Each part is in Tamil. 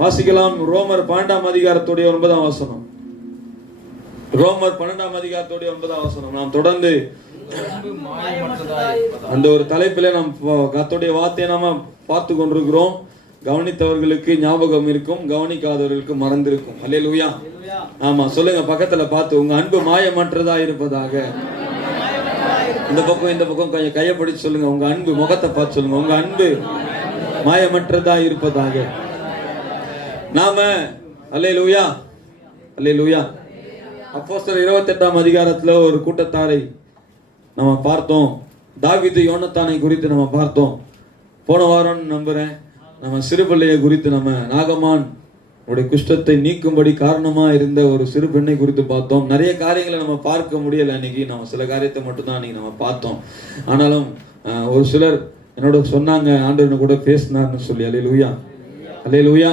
வாசிக்கலாம். ரோமர் 12ஆம் அதிகாரத்துடைய 9ஆம் வசனம். ரோமர் 12ஆம் அதிகாரத்துடைய 9ஆம் வசனம். நாம் தொடர்ந்து அந்த ஒரு தலைப்பிலே நாம் கர்த்தருடைய வார்த்தையை நாம பார்த்து கொண்டிருக்கிறோம். கவனித்தவர்களுக்கு ஞாபகம் இருக்கும், கவனிக்காதவர்களுக்கு மறந்திருக்கும். அல்லேலூயா. ஆமா, சொல்லுங்க பக்கத்துல பார்த்து, உங்க அன்பு மாயமற்றதா இருப்பதாக. இந்த பக்கம் கொஞ்சம் கையை பிடிச்சு சொல்லுங்க, உங்க அன்பு முகத்தை பார்த்து சொல்லுங்க, உங்க அன்பு மாயமற்றதா இருப்பதாக. நாம அல்லேலூயா அல்லேலூயா அப்போஸ்தலர் 28ஆம் அதிகாரத்துல ஒரு கூட்டத்தாரை நம்ம பார்த்தோம். தாவீது யோனத்தானை குறித்து நம்ம பார்த்தோம். போன வாரம் நம்புறேன் நம்ம சிறு பிள்ளையை குறித்து, நம்ம நாகமான் உடைய குஷ்டத்தை நீக்கும்படி காரணமா இருந்த ஒரு சிறு பெண்ணை குறித்து பார்த்தோம். நிறைய காரியங்களை நம்ம பார்க்க முடியல அன்னைக்கு. நம்ம சில காரியத்தை மட்டும்தான் அன்னைக்கு நம்ம பார்த்தோம். ஆனாலும் ஒரு சிலர் என்னோட சொன்னாங்க, ஆண்டவன் கூட பேசினார்னு சொல்லி. அல்லேலூயா அல்லேலூயா.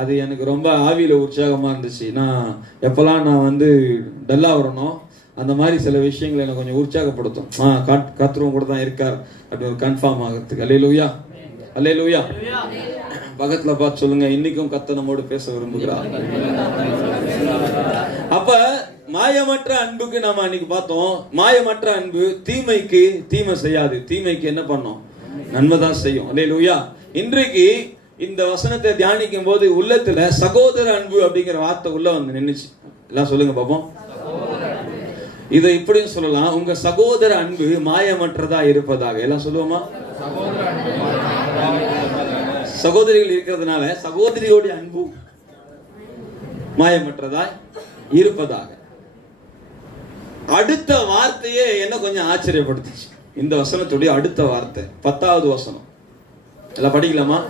அது எனக்கு ரொம்ப ஆவியில உற்சாகமா இருந்துச்சு. நான் எப்பெல்லாம் நான் டல்லா வரணும், அந்த மாதிரி சில விஷயங்களை எனக்கு கொஞ்சம் உற்சாகப்படுத்தும். கர்த்தரும் கூட தான் இருக்கார் அப்படி ஒரு கன்ஃபார்ம் ஆகிறதுக்கு. அல்லேலூயா அல்லேலூயா. பக்கத்துல பார்த்து சொல்லுங்க, இன்னைக்கும் கர்த்தர் நம்மோடு பேச விரும்புகிறார். அப்ப மாயமற்ற அன்புக்கு நாம அன்னைக்கு பார்த்தோம். மாயமற்ற அன்பு தீமைக்கு தீமை செய்யாது, தீமைக்கு என்ன பண்ணோம், நன்மைதான் செய்யும். அல்லேலூயா. இன்றைக்கு இந்த வசனத்தை தியானிக்கும் போது உள்ளத்துல சகோதர அன்பு அப்படிங்கிற வார்த்தை உள்ள நின்னுச்சு. எல்லாம் சொல்லுங்க பாப்போம். இதை இப்படின்னு சொல்லலாம், உங்க சகோதர அன்பு மாயமற்றதா இருப்பதாக. எல்லாம் சொல்லுவோமா? சகோதரிகள் இருக்கிறதுனால சகோதரியோட அன்பு மாயமற்றதா இருப்பதாக. அடுத்த வார்த்தையே என்ன கொஞ்சம் ஆச்சரியப்படுத்துச்சு. இந்த வசனத்துடைய அடுத்த வார்த்தை 10வது வசனம். எல்லாம் படிக்கலாமா?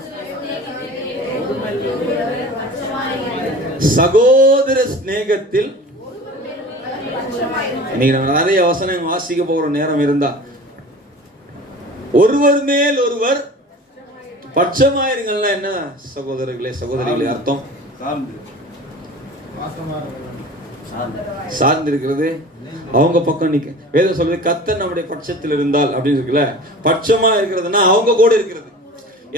சகோதர சிநேகத்தில். இன்னைக்கு நம்ம நிறைய வசனம் வாசிக்க போகிற நேரம் இருந்தா, ஒருவர் மேல் ஒருவர் பட்சமாயிருங்கள்னா என்ன சகோதரர்களே, சகோதரிகளே அர்த்தம்? சார்ந்து இருக்கிறது, அவங்க பக்கம் நிக்க. வேதம் சொல்றது கர்த்தர் நம்முடைய பட்சத்தில் இருந்தால் அப்படின்னு இருக்குல்ல. பட்சமா இருக்கிறதுனா அவங்க கூட இருக்கிறது,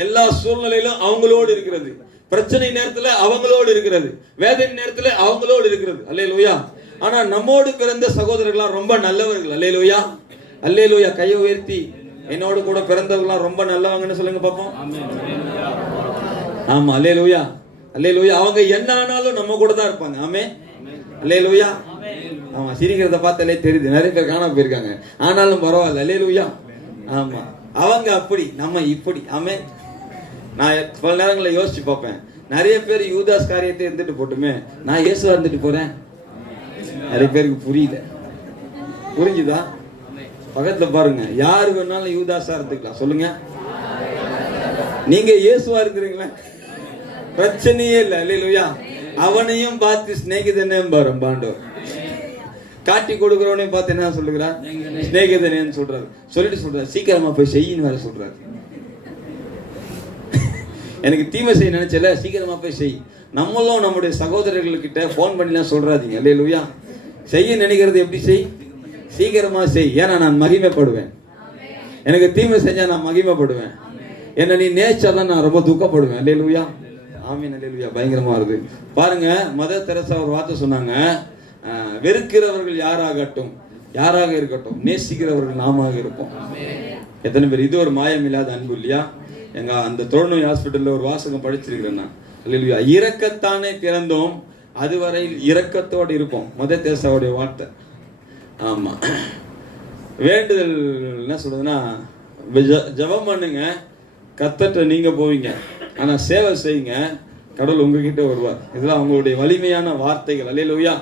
எல்லா சூழ்நிலையிலும் அவங்களோடு இருக்கிறது, பிரச்சனை நேரத்துல அவங்களோடு இருக்கிறது, வேதனை நேரத்துல அவங்களோடு இருக்கிறது. அல்லேலூயா. ஆனா நம்மோடு பிறந்த சகோதரர்கள்லாம் ரொம்ப நல்லவர்கள். அல்லேலூயா அல்லேலூயா. கையை உயர்த்தி என்னோடு கூட பிறந்தவர்கள்லாம் ரொம்ப நல்லவங்கன்னு சொல்லுங்க பாப்போம். ஆமா, அல்லேலூயா அல்லேலூயா. அவங்க என்ன ஆனாலும் நம்ம கூட தான் இருப்பாங்க. ஆமே, அல்லேலூயா. ஆமா, சிரிக்கிறத பார்த்தாலே தெரியுது, நிறைய பேர் காணாம போயிருக்காங்க, ஆனாலும் பரவாயில்ல. அல்லேலூயா. ஆமா, அவங்க அப்படி, நம்ம இப்படி. ஆமே. நான் பல நேரங்களில் யோசிச்சு பார்ப்பேன், நிறைய பேர் யூதாஸ் காரியத்தை இருந்துட்டு போட்டுமே, நான் இயேசுவா இருந்துட்டு போறேன். நிறைய பேருக்கு புரியல. புரிஞ்சுதா? பக்கத்துல பாருங்க, யாரு வேணாலும் யூதாஸா இருந்துக்கலாம். சொல்லுங்க, நீங்க இயேசுவா இருக்கிறீங்களா, பிரச்சனையே இல்லை. அல்லேலூயா. அவனையும் பார்த்து சிநேகிதனே பாண்டவர், காட்டி கொடுக்கிறவனையும் பார்த்து என்ன சொல்லுகிறார், சிநேகிதனேன்னு சொல்றாரு. சொல்றாரு சீக்கிரமா போய் செய்யின்னு வேற சொல்றாரு. எனக்கு தீமை செய்ய நினைச்சல, சீக்கிரமா போய் செய். நம்மளும் நம்முடைய சகோதரர்கள்கிட்ட போன் பண்ணிலாம் சொல்றாதீங்க. அல்லேலூயா. செய்ய நினைக்கிறது எப்படி செய், சீக்கிரமா செய். ஏன்னா நான் மகிமைப்படுவேன். எனக்கு தீமை செஞ்சா நான் மகிமைப்படுவேன். என்ன நீ நேச்சாதான் நான் ரொம்ப துக்கப்படுவேன். அல்லேலூயா. ஆமீன். அல்லேலூயா. பயங்கரமா இருக்கு பாருங்க. மதர் தெரசா ஒரு வார்த்தை சொன்னாங்க, வெறுக்கிறவர்கள் யாராக இருக்கட்டும், நேசிக்கிறவர்கள் நாம இருப்போம். எத்தனை பேர் இது ஒரு மாயம் இல்லாத அன்பு இல்லையா? எங்க அந்த தொழுநோய் ஹாஸ்பிட்டல்ல ஒரு வாசகம் படிச்சிருக்கிறேன் நான். அல்லேலூயா. இரக்கத்தானே பிறந்தோம், அதுவரையில் இரக்கத்தோடு இருப்போம். மதர் தெரசாவுடைய வார்த்தை. ஆமா, வேண்டுதல் என்ன சொல்றதுன்னா, ஜெபம் பண்ணுங்க, கர்த்தர்ட்ட நீங்க போவீங்க, ஆனா சேவை செய்யுங்க, கடவுள் உங்ககிட்ட வருவார். இதெல்லாம் அவங்களுடைய வலிமையான வார்த்தைகள். அல்லேலூயா.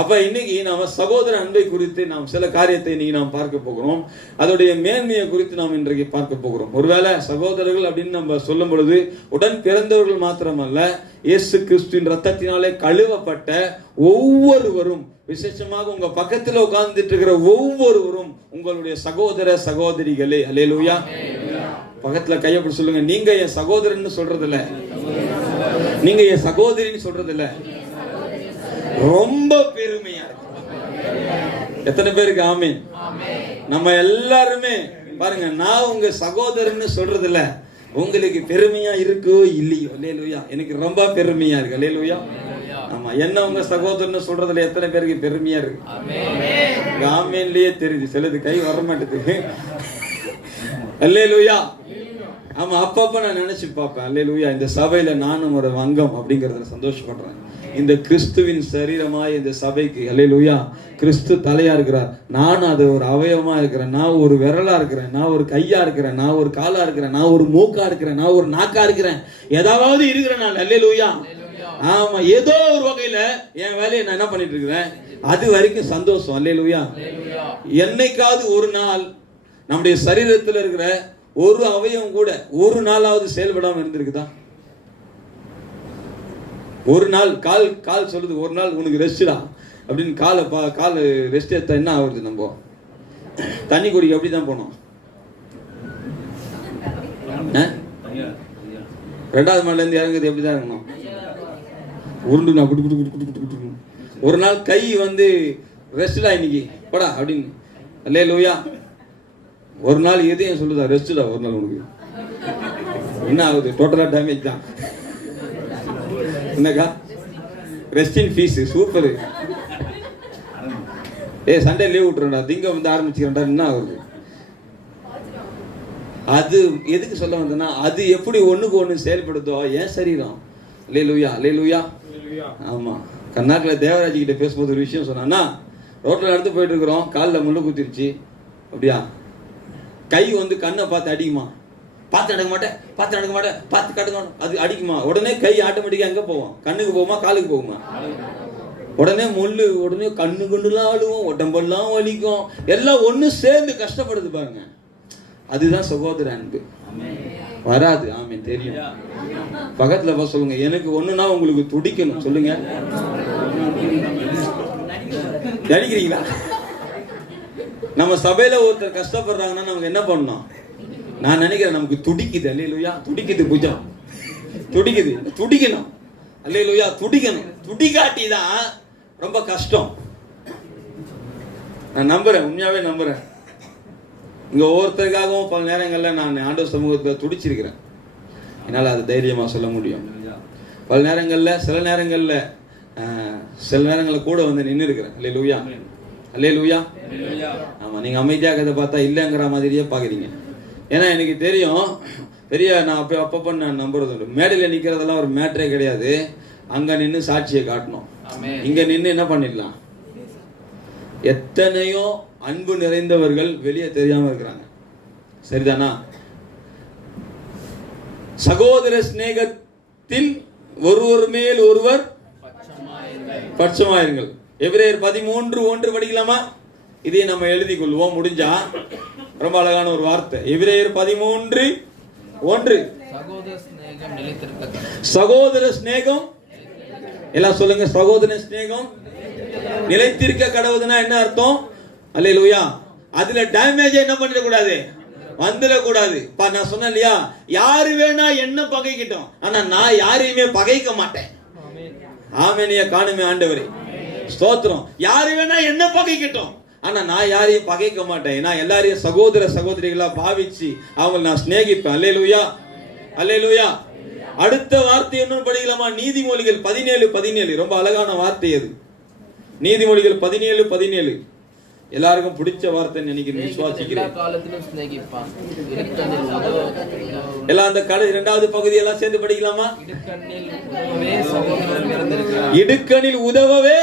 அப்ப இன்னைக்கு நாம சகோதர அன்பை குறித்து நாம் சில காரியத்தை இன்னைக்கு நாம் பார்க்க போகிறோம். அதோடைய மேன்மையை குறித்து நாம் இன்றைக்கு பார்க்க போகிறோம். ஒருவேளை சகோதரர்கள் அப்படின்னு நம்ம சொல்லும் பொழுது உடன் பிறந்தவர்கள் மாத்திரமல்ல, இயேசு கிறிஸ்துவின் ரத்தத்தினாலே கழுவப்பட்ட ஒவ்வொருவரும், விசேஷமாக உங்க பக்கத்துல உட்கார்ந்துட்டு இருக்கிற ஒவ்வொருவரும் உங்களுடைய சகோதர சகோதரிகளே. அல்லேலூயா. பக்கத்துல கையப்படி சொல்லுங்க, நீங்க என் சகோதரன்னு சொல்றது இல்ல, நீங்க என் சகோதரின்னு சொல்றது இல்ல. ரொம்ப பெருமையா இருக்கு. எத்தனை பேருக்கு ஆமென்? நம்ம எல்லாருமே பாருங்க, நான் உங்க சகோதரன்னு சொல்றது இல்ல, உங்களுக்கு பெருமையா இருக்கோ இல்லையோ? அல்லேலூயா. எனக்கு ரொம்ப பெருமையா இருக்கு. அல்லேலூயா. ஆமா, என்ன உங்க சகோதரன் சொல்றதுல எத்தனை பேருக்கு பெருமையா இருக்கு? ஆமேன்லயே தெரியுது. சிலது கை வர மாட்டேது. அல்லேலூயா. ஆமா, அப்பப்ப நான் நினைச்சு பார்ப்பேன். அல்லேலூயா, இந்த சபையில நானும் ஒரு அங்கம் அப்படிங்கறதுல சந்தோஷப்படுறேன். இந்த கிறிஸ்துவின் சரீரமாய் இந்த சபைக்கு அல்லேலூயா கிறிஸ்து தலையா இருக்கிறார். நான் அது ஒரு அவயவமா இருக்கிறேன். நான் ஒரு விரலா இருக்கிறேன். நான் ஒரு கையா இருக்கிறேன். நான் ஒரு காலா இருக்கிறேன். நான் ஒரு மூக்கா இருக்கிறேன். நான் ஒரு நாக்கா இருக்கிறேன். ஏதாவது இருக்கிறேன் நான். அல்லேலூயா. ஆமா, ஏதோ ஒரு வகையில என் வேலையை நான் என்ன பண்ணிட்டு இருக்கிறேன், அது வரைக்கும் சந்தோஷம். அல்லேலூயா. என்னைக்காவது ஒரு நாள் நம்முடைய சரீரத்தில் இருக்கிற ஒரு அவயவம் கூட ஒரு நாளாவது செயல்படாம இருந்திருக்குதா? ஒரு நாள் கால் சொல்லுது, ஒரு நாள் உனக்கு ரெஸ்டா அப்படின்னு கால் ரெஸ்ட் எடுத்தா என்ன ஆகுது? நம்ம தண்ணி குடிக்க அப்படிதான் போனோம். ரெண்டாவது மாடில இருந்து இறங்குது எப்படிதான் இருக்கணும்? உருண்டு ஒரு நாள் கை வந்து ரெஸ்டா இன்னைக்கு போடா அப்படின்னு. அல்லேலூயா. ஒரு நாள் எதையும் சொல்லுதா ரெஸ்டா? ஒரு நாள் உனக்கு என்ன ஆகுது? டோட்டலா டேமேஜ் தான். என்னக்கா ரெஸ்டின் ஃபீஸ் சூப்பர். சண்டே லீவ் விட்டுறா, திங்க வந்து ஆரம்பிச்சுக்கிறா. என்ன ஆகுது? அது எதுக்கு சொல்ல வந்தேன்னா, அது எப்படி ஒண்ணுக்கு ஒண்ணு செயல்படுதோ ஏன் சரீரம். அல்லேலூயா. அல்லேலூயா. ஆமா, கர்நாடகாவில் தேவராஜ் கிட்ட பேசும்போது ஒரு விஷயம் சொன்னா, ரோட்ல நடந்து போயிட்டு இருக்கிறோம், காலில் முள்ளு குத்திருச்சு. அப்படியா? கை வந்து கண்ணை பார்த்து அடிக்குமா? பார்த்து நடக்க மாட்டேன், பார்த்து நடக்க மாட்டேன், பார்த்து கட்டுங்க, அது அடிக்குமா? உடனே கை ஆட்டோமேட்டிக்கா எங்க போவோம்? கண்ணுக்கு போகுமா காலுக்கு போகுமா? உடனே முள்ளு, உடனே கண்ணு கொண்டுலாம் ஆடுவோம், உடம்பெல்லாம் வலிக்கும், எல்லாம் ஒண்ணு சேர்ந்து கஷ்டப்படுது பாருங்க. அதுதான் சகோதர அன்பு. வராது. ஆமென். தெரியும். பக்கத்துல போய் சொல்லுங்க, எனக்கு ஒண்ணுனா உங்களுக்கு துடிக்கணும். சொல்லுங்க. நினைக்கிறீங்களா? நம்ம சபையில ஒருத்தர் கஷ்டப்படுறாங்கன்னா நமக்கு என்ன பண்ணணும்? நான் நினைக்கிறேன் நமக்கு துடிக்குது. அல்லேலூயா. துடிக்குது, புஜம் துடிக்குது, துடிக்கணும். அல்லேலூயா. துடிக்கணும். துடிக்காட்டி தான் ரொம்ப கஷ்டம். நான் நம்புறேன், உண்மையாவே நம்புறேன். இங்க ஒவ்வொருத்தருக்காகவும் பல நேரங்கள்ல நான் ஆண்டவர் சமூகத்துல துடிச்சிருக்கிறேன். என்னால அது தைரியமா சொல்ல முடியும். பல நேரங்கள்ல சில நேரங்கள்ல கூட வந்து நின்று இருக்கிறேன். அல்லேலூயா. அல்லேலூயா. ஆமா, நீங்க அமைதியாக கதை பார்த்தா இல்லைங்கிற மாதிரியே பாக்குறீங்க. ஏன்னா எனக்கு தெரியும், பெரிய நான் அப்பப்போ நான் நம்புறது உண்டு. மேடையில் நிற்கிறதெல்லாம் ஒரு மேட்டரே கிடையாது. அங்க நின்று சாட்சியை காட்டணும். இங்க நின்று என்ன பண்ணிடலாம்? எத்தனையோ அன்பு நிறைந்தவர்கள் வெளியே தெரியாம இருக்கிறாங்க. சரிதானா? சகோதர சிநேகத்தில் ஒருவர் மேல் ஒருவர் பட்சமாயிருங்கள். எபிரேயர் 13:1 படிக்கலாமா? இதை நம்ம எழுதி கொள்வோம் முடிஞ்சா. ரொம்ப அழகான ஒரு வார்த்தை. எபிரேயர் 13:1. சகோதர சிநேகம், எல்லாம் சொல்லுங்க. சகோதர சிநேகம் நிலைத்திருக்க கடவுதுன்னா என்ன அர்த்தம்? அல்லேலூயா. அதுல டேமேஜ் என்ன பண்ணிடக்கூடாது, வந்துடக்கூடாது. நான் சொன்னேன் இல்லையா, யாரு வேணா என்ன பகைக்கிட்டோம், ஆனா நான் யாரையுமே பகைக்க மாட்டேன். ஆமெனியா காணுமே ஆண்டவரே, ஸ்தோத்திரம். யாரு வேணா என்ன பகைக்கிட்டோம், ஆனா நான் யாரையும் பகைக்க மாட்டேன். நான் எல்லாரையும் சகோதர சகோதரிகளா பாவிச்சு அவங்களை நான் சிநேகிப்பேன். அல்லேலூயா. அல்லேலூயா. அடுத்த வார்த்தை என்ன படிக்கலாமா? நீதிமொழிகள் 17:17. ரொம்ப அழகான வார்த்தை அது. நீதிமொழிகள் 17:17 எல்லாருக்கும் பிடிச்ச வார்த்தை நினைக்கிறேன், விசுவாசிக்கிறேன். எல்லாம் அந்த இரண்டாவது பகுதி எல்லாம் சேர்ந்து படிக்கலாமா? இடுக்கணில் உதவவே.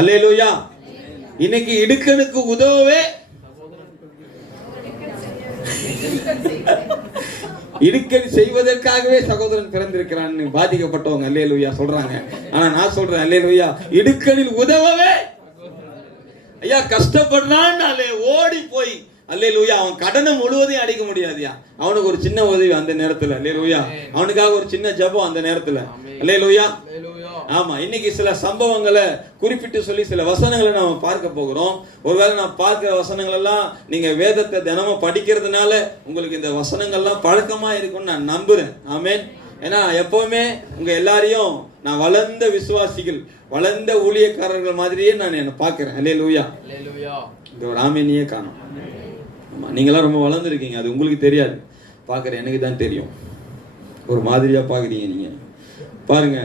அல்லேலூயா. இன்னைக்கு இடுக்கனுக்கு உதவவே, இடுக்கன் செய்வதற்காகவே சகோதரன் பிறந்திருக்கிறான்னு பாதிக்கப்பட்டவங்க அல்லேலூயா சொல்றாங்க. ஆனா நான் சொல்றேன் அல்லேலூயா, இடுக்கனில் உதவவே. ஐயா கஷ்டப்படுறான்னாலே ஓடி போய் அல்லேலூயா, அவன் கடனை முழுவதையும் அடைக்க முடியாதுயா. அவனுக்கு ஒரு சின்ன உதவி அந்த நேரத்துல. அல்லேலூயா. அவனுக்காக ஒரு சின்ன ஜெபம் அந்த நேரத்துல. அல்லேலூயா. ஆமா, இன்னைக்கு சில சம்பவங்களை குறிப்பிட்டு சொல்லி சில வசனங்களை நாம பார்க்க போகிறோம். ஒருவேளை நான் பார்க்கிற வசனங்கள் எல்லாம் நீங்க வேதத்தை தினமும் படிக்கிறதுனால உங்களுக்கு இந்த வசனங்கள்லாம் பழக்கமா இருக்கும்னு நான் நம்புறேன். ஆமென். ஏன்னா எப்பவுமே உங்க எல்லாரையும் நான் வளர்ந்த விசுவாசிகள், வளர்ந்த ஊழியக்காரர்கள் மாதிரியே நான் என்ன பார்க்கிறேன். அல்லேலூயா. இந்த ஒரு ஆமேனியே காணும். ஆமா, நீங்களாம் ரொம்ப வளர்ந்துருக்கீங்க, அது உங்களுக்கு தெரியாது. பார்க்குற எனக்கு தான் தெரியும். ஒரு மாதிரியாக பார்க்குறீங்க நீங்கள். பாருங்க,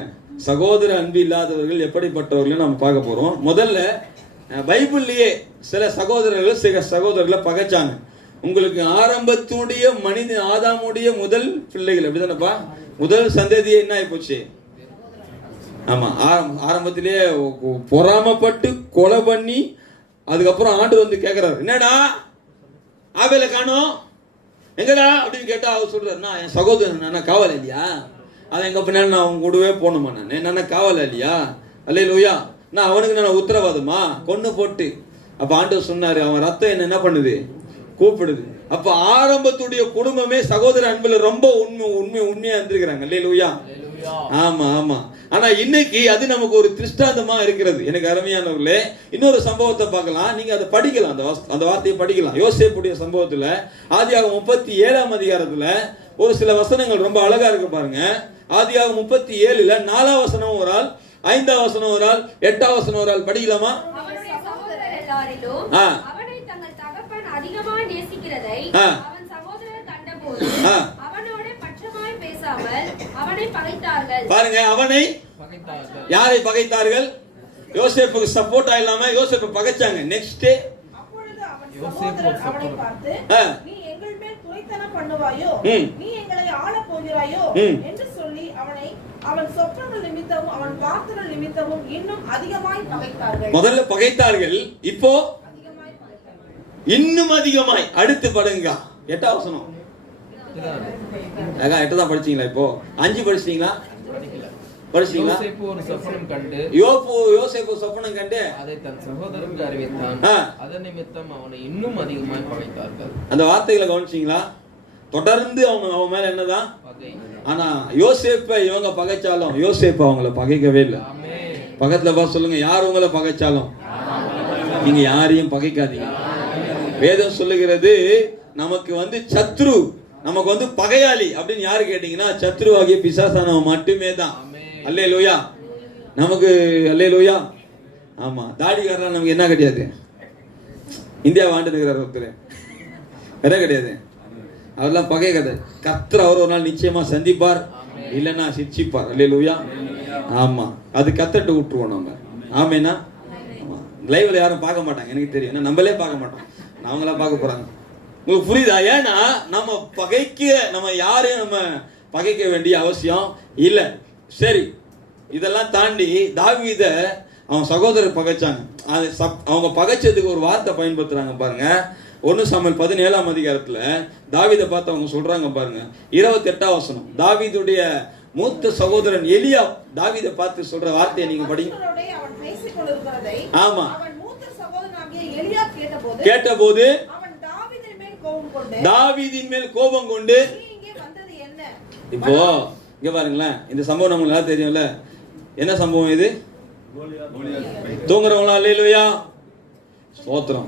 சகோதர அன்பு இல்லாதவர்கள் எப்படிப்பட்டவர்கள் நம்ம பார்க்க போகிறோம். முதல்ல பைபிள்லேயே சில சகோதரர்கள் சில சகோதரர்களை பகைச்சாங்க. உங்களுக்கு ஆரம்பத்துடைய மனித ஆதாமுடைய முதல் பிள்ளைகள் அப்படிதானப்பா, முதல் சந்ததியே என்ன ஆகி போச்சு? ஆமா, ஆரம்பத்திலேயே பொறாமப்பட்டு கொலை பண்ணி அதுக்கப்புறம் ஆண்டு வந்து கேட்கிறாரு, என்னடா ஆபேல காணோம் எங்கடா அப்படின்னு கேட்டா அவர் சொல்றாரு, நான் என் சகோதரன் நான் காவல் இல்லையா, அவன் எங்க பின்னாடி நான் அவங்க கூடவே போகணுமா, நான் என்ன காவல் இல்லையா, அல்லேலூயா, நான் அவனுக்கு நான் உத்தரவாதமா கொண்டு போட்டு. அப்ப ஆண்டவர் சொன்னாரு, அவன் ரத்தம் என்ன பண்ணுது, கூப்பிடுது. அப்ப ஆரம்பத்துடைய குடும்பமே சகோதர அன்புல ரொம்ப உண்மையா இருந்திருக்கிறாங்க. அல்லேலூயா. ஆமா ஆமா. ஆனா இன்னைக்கு அது நமக்கு ஒரு திருஷ்டாந்தமா இருக்கிறது. எனக்கு அருமையானவர்களே, இன்னொரு சம்பவத்தை பார்க்கலாம். நீங்க அதை படிக்கலாம், அந்த வார்த்தையை படிக்கலாம். யோசேப்புடைய சம்பவத்துல ஆதியாகமம் 37ஆம் அதிகாரத்துல ஒரு சில வசனங்கள் ரொம்ப அழகா இருக்கு பாருங்க. ஆதியாகமம் 37ல 4ஆம் வசனம் ஒரு ஆள், 5ஆம் வசனம் ஒரு ஆள், 8ஆம் வசனம் ஒரு ஆள் படிக்கலாமா? அதிகமாய் நேசிக்கிறதை அவன் சகோதரர் கண்டபோது அவனோடு பட்சமாய் பேசாமல் அவனை பகைத்தார்கள். பாருங்க, அவனை யாரை பகைத்தார்கள்? யோசேப்புக்கு சப்போர்ட்டா இல்லாம யோசேப்பை பகைச்சாங்க. நெக்ஸ்ட் அப்பொழுது அவன் சகோதரர் அவனை பார்த்து, நீ எங்கள் மேல் துரைத்தனம் பண்ணுவாயோ, நீ எங்களை ஆளப் போகிறாயோ என்று சொல்லி அவன் சொப்பனங்கள் நிமித்தமும் அவன் வார்த்தைகள் நிமித்தமும் இன்னும் அதிகமாய் பகைத்தார்கள். முதல்ல பகைத்தார்கள், இப்போ இன்னும் அதிகமாய். அடுத்து படுங்க 8ஆம் வசனம். 8 தான் படிச்சீங்களா? இப்போ 5 படிச்சிட்டீங்களா? படிச்சீங்களா? யோசேப்பு ஒரு சொப்பனம் கண்டு யோசேப்பு சொப்பனம் கண்டு அதை தன் சகோதரனுக்கு அறிவித்தான். அதன் நிமித்தம் அவனை இன்னும் அதிகமாய் பகைத்தார்கள். அந்த வார்த்தைகளை கவனிச்சீங்களா? தொடர்ந்து அவன் மேல என்னதான். ஆனா யோசேப்பை இவங்க பகைச்சாலும் யோசேப்பு அவங்கள பகைக்கவே இல்லை. பக்கத்துல பா சொல்லுங்க, யார் உங்களை பகைச்சாலும் நீங்க யாரையும் பகைக்காதீங்க. வேதம் சொல்லுகிறது, நமக்கு சத்ரு, நமக்கு பகையாளி அப்படின்னு யாரு கேட்டீங்கன்னா சத்ரு ஆகிய பிசாசானவன் மட்டுமே தான். அல்லேலூயா. நமக்கு அல்லேலூயா. ஆமா, தாடிக்காரன் நமக்கு என்ன கிடையாது. இந்தியா வாழ்ந்துருக்கிறார் ஒருத்தர், வேற கிடையாது. அவர்லாம் பகை கதை. கர்த்தர் அவர் ஒரு நாள் நிச்சயமா சந்திப்பார், இல்லைன்னா சிரிச்சிப்பார். அல்லேலூயா. ஆமா, அது கத்தட்டு விட்டுருவோம் நம்ம. ஆமேனா? லைவ்ல யாரும் பார்க்க மாட்டாங்க, எனக்கு தெரியும். நம்மளே பார்க்க மாட்டோம், அவங்களா பார்க்க போறாங்க. உங்களுக்கு புரியுதா? ஏன்னா நம்ம யாரையும் நம்ம பகைக்க வேண்டிய அவசியம் இல்லை. சரி, இதெல்லாம் தாண்டி தாவீத அவன் சகோதரர் பகைச்சாங்க. அவங்க பகைச்சதுக்கு ஒரு வார்த்தை பயன்படுத்துறாங்க பாருங்க. 1 சாமுவேல் 17ஆம் அதிகாரத்துல தாவீதை பார்த்து அவங்க சொல்றாங்க பாருங்க, 28ஆம் வசனம். தாவீதுடைய மூத்த சகோதரன் எலியா தாவீதை பார்த்து சொல்ற வார்த்தையை நீங்க படிங்க. ஆமா, கேட்டபோது தாவீதின் மேல் கோபம் கொண்டு. இப்போ இங்க பாருங்களேன், இந்த சம்பவம் நமக்கு நல்லா தெரியும்ல. என்ன சம்பவம் இது? தூங்குறவங்களா அல்லேலூயா, ஸ்தோத்திரம்.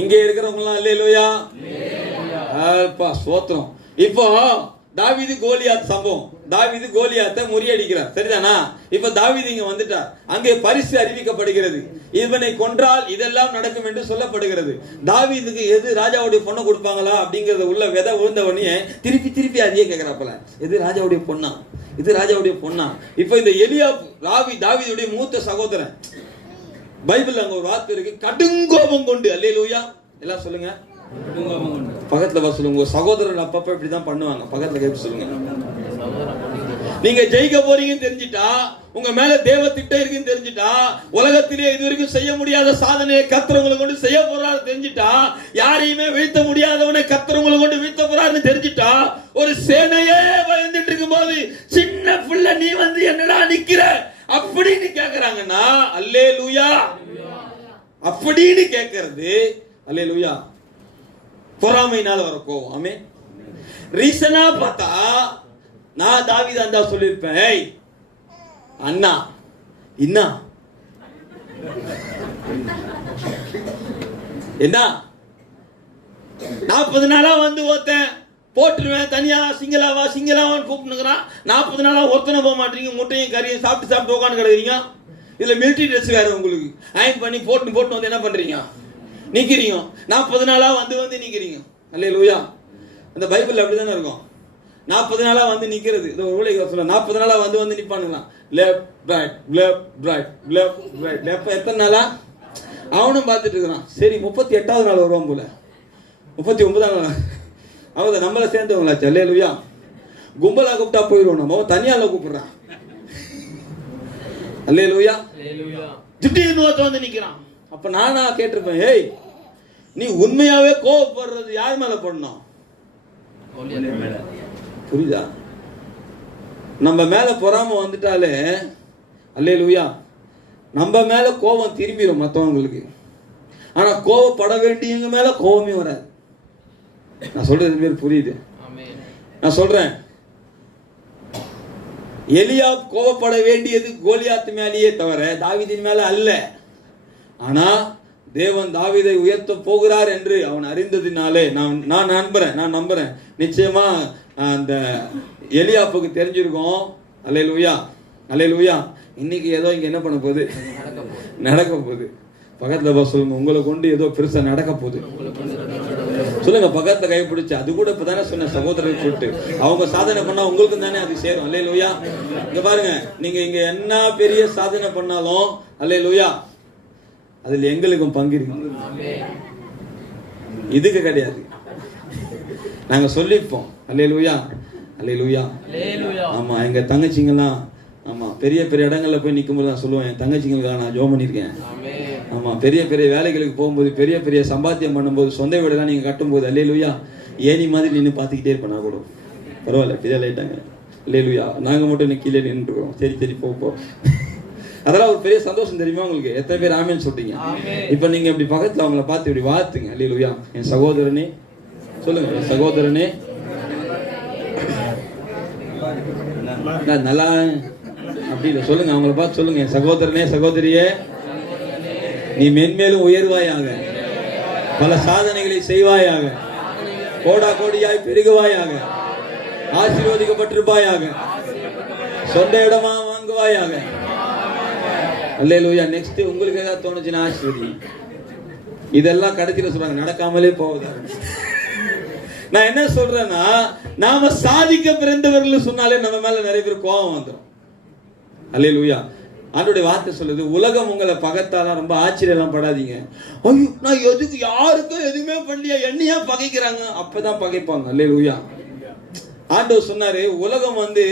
இங்க இருக்கிறவங்களா அல்லேலூயா, ஸ்தோத்திரம். இப்போ தாவீது கோலியாத் சம்பவம். தாவீது கோலியாத்தை முறியடிக்கிறார், சரிதானா? இப்ப தாவீது இங்க வந்துட்டார். அங்கே பரிசு அறிவிக்கப்படுகிறது, இவனை கொன்றால் இதெல்லாம் நடக்கும் என்று சொல்லப்படுகிறது. தாவீதுக்கு எது ராஜாவுடைய பொண்ணை கொடுப்பாங்களா அப்படிங்கறத உள்ள விதை விழுந்தவனே திருப்பி அதையே கேட்கிறாப்பல, எது ராஜாவுடைய பொண்ணா, இது ராஜாவுடைய பொண்ணா. இப்ப இந்த எலியா தாவீதுடைய மூத்த சகோதரன். பைபிள் அங்க ஒரு வார்த்தை இருக்கு, கடுங்கோபம் கொண்டு. அல்லேலூயா. எல்லாம் சொல்லுங்க, பக்கத்துல சொல்லுங்க. உங்க சகோதரன் அப்பப்ப இப்படிதான் பண்ணுவாங்க, பக்கத்துல கேட்டு சொல்லுங்க. நீங்க ஜெயிக்க போறீங்கன்னு தெரிஞ்சிட்டா, உங்க மேல தேவ திட்டம் இருக்குன்னு தெரிஞ்சிட்டா, உலகத்திலே இதுவரைக்கும் செய்ய முடியாத சாதனையை கர்த்தர் உங்களை கொண்டு செய்ய போறாரு தெரிஞ்சிட்டா, யாரையுமே வீழ்த்த முடியாதவனை கர்த்தர் உங்களை கொண்டு வீழ்த்த போறாருன்னு தெரிஞ்சிட்டா, ஒரு சேனையே பயந்துட்டு இருக்கும் போது சின்ன பிள்ளை நீ என்னடா நிக்கிற அப்படின்னு கேக்குறாங்கன்னா அல்லேலூயா. அப்படின்னு கேட்கறது அல்லேலூயா, பொறாமையினால வர கோவம். ஆமே. ரீசனா பார்த்தா நான் தாவீது அந்த சொல்லிருப்பேன், அண்ணா என்ன 40 நாளா ஓத்தேன் போட்டுருவேன், தனியா சிங்களாவான்னு கூப்பிட்டுக்கிறான். 40 நாளா ஒருத்தனை போக மாட்டீங்க, முட்டையும் கறியும் சாப்பிட்டு உட்காந்து கிடக்குறீங்க. இதுல மிலிட்டரி ட்ரெஸ் வேற உங்களுக்கு அயன் பண்ணி போட்டு என்ன பண்றீங்க, நிக்கிறீங்க. 40 நாளா வந்து நிக்கிறீங்க. அல்லேலூயா. அந்த பைபிள் அப்படிதானே இருக்கும். 40 நாளா வந்து நிக்கிறது. இந்த ஊழியர் சொல்ல 40 நாளா வந்து நிப்பானுங்களாம். Left right left right left right left. எத்தனை நாளா அவனும் பார்த்துட்டு இருக்கிறான். சரி 38வது நாள் வருவான் போல, 39ஆம் நாள் அவன் நம்மள சேர்ந்தவங்களாச்சு. அல்லேலூயா. கும்பலா கூப்பிட்டா போயிடுவோம், நம்ம தனியால கூப்பிடுறான். அல்லேலூயா. திடீர்னு வந்து நிக்கிறான். அப்ப நானா கேட்டிருப்பேன், ஏய் நீ உண்மையாவே கோவப்படுறது யார் மேல போடணும்? புரியுதா? நம்ம மேல பொறாம வந்துட்டாலே அல்லேலூயா நம்ம மேல கோபம் திரும்பிடும் மற்றவங்களுக்கு. ஆனா கோவப்பட வேண்டியவங்க மேல கோபமே வராது. நான் சொல்றது பேர் புரியுது? நான் சொல்றேன், எலியா கோபப்பட வேண்டியது கோலியாத் மேலேயே தவிர தாவீதின் மேல அல்ல. ஆனா தேவன் தாவீதை உயர்த்த போகிறார் என்று அவன் அறிந்ததினாலே நான் நம்புறேன் நிச்சயமா அந்த எலியாப்புக்கு தெரிஞ்சிருக்கும். அல்லேலூயா அல்லேலூயா. இன்னைக்கு ஏதோ இங்க என்ன பண்ண போகுது? நடக்க போகுது. பக்கத்துல சொல்லுங்க, உங்களை கொண்டு ஏதோ பெருசா நடக்க போகுது. சொல்லுங்க, பக்கத்துல கைப்பிடிச்சு. அது கூட இப்பதானே சொன்ன சகோதரர் சொல்லிட்டு அவங்க சாதனை பண்ணா உங்களுக்கு தானே அது சேரும். அல்லேலூயா. இங்க பாருங்க, நீங்க இங்க என்ன பெரிய சாதனை பண்ணாலும் அல்லேலூயா அதுல எங்களுக்கும் பங்கு இருக்கு. இதுக்கு கிடையாது, நாங்க சொல்லிப்போம். அல்லேலூயா அல்லேலூயா. ஆமா, எங்க தங்கச்சிங்கெல்லாம் ஆமா பெரிய பெரிய இடங்கள்ல போய் நிக்கும்போது நான் சொல்லுவேன், என் தங்கச்சிங்களுக்காக நான் ஜெபம் பண்ணியிருக்கேன். ஆமா, பெரிய பெரிய வேலைகளுக்கு போகும்போது, பெரிய பெரிய சம்பாத்தியம் பண்ணும்போது, சொந்த வீடெல்லாம் நீங்க கட்டும்போது அல்லேலூயா ஏனி மாதிரி நின்று பார்த்துக்கிட்டே இருப்பேன். நான் கூட பரவாயில்ல பெரிய லைட்டாங்க அல்லேலூயா. நாங்க மட்டும் கீழே நின்றுருக்கோம். சரி போ. அதெல்லாம் ஒரு பெரிய சந்தோஷம் தெரியுமா உங்களுக்கு? எத்தனை பேர் ஆமேன்னு சொல்றீங்க? இப்ப நீங்க இப்படி பக்கத்துல அவங்கள பார்த்து இப்படி வாழ்த்துங்க. அல்லேலூயா. என் சகோதரனே சொல்லுங்க, என் சகோதரனே நல்லா அப்படி இல்லை சொல்லுங்க, அவங்கள பார்த்து சொல்லுங்க, என் சகோதரனே சகோதரியே நீ மென்மேலும் உயர்வாயாக, பல சாதனைகளை செய்வாயாக, கோடா கோடியாய் பெருகுவாயாக, ஆசீர்வதிக்கப்பட்டிருப்பாயாக, சொந்த இடமா வாங்குவாயாக. அல்லேலூயா. நெக்ஸ்ட் உங்களுக்கு ஏதாவது தோணுச்சுன்னா ஆசீர்வதி. இதெல்லாம் கடைசியில் சொல்றாங்க, நடக்காமலே போவதா. நான் என்ன சொல்றேன்னா, நாம சாதிக்க பிறந்தவர்கள் சொன்னாலே நம்ம மேல நிறைய பேர் கோபம் வந்துடும். அல்லேலூயா. ஆண்டவருடைய வார்த்தை சொல்லுது, உலகம் உங்களை பகைத்தாலாம் ரொம்ப ஆச்சரியம் படாதீங்க. ஐயோ நான் எதுக்கு யாருக்கும் எதுவுமே பண்ணலையா, என்னையா பகைக்கிறாங்க, அப்பதான் பகைப்பாங்க. அல்லேலூயா. ஆண்டவர் சொன்னாரு, உலகம் வந்து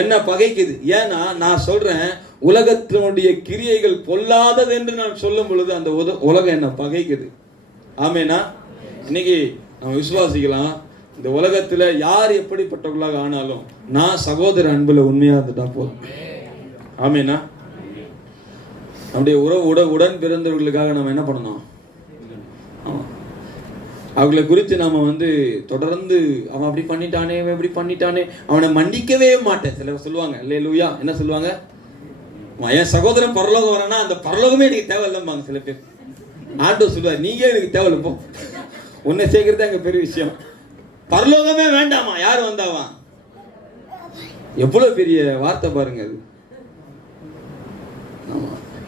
என்ன பகைக்குது. ஏன்னா நான் சொல்றேன், உலகத்தினுடைய கிரியைகள் பொல்லாதது என்று நான் சொல்லும் பொழுது அந்த உலகம் என்ன பகைக்குது. ஆமேனா? இன்னைக்கு நம்ம விசுவாசிக்கலாம், இந்த உலகத்துல யார் எப்படிப்பட்டவர்களாக ஆனாலும் நான் சகோதர அன்புல உண்மையா இருந்துட்டா போதும். ஆமேனா? நம்முடைய உடன் பிறந்தவர்களுக்காக நம்ம என்ன பண்ணணும்? அவங்களை குறித்து நாம வந்து தொடர்ந்து அவன் அப்படி பண்ணிட்டானே, இப்படி பண்ணிட்டானே, அவனை மன்னிக்கவே மாட்டேன். சிலர் சொல்லுவாங்க அல்லேலூயா, என்ன சொல்லுவாங்க, என் சகோதரன் பரலோகம் வரானா அந்த பரலோகமே எனக்கு தேவையில்லைம்பாங்க சில பேர். ஆண்டவர் சொல்லுவார், நீங்க எனக்கு தேவையில்லை, போ, உன்னை சேர்க்கறது அங்க பெரிய விஷயம், பரலோகமே வேண்டாமா, யாரு வந்தாவா. எவ்வளவு பெரிய வார்த்தை பாருங்க அது.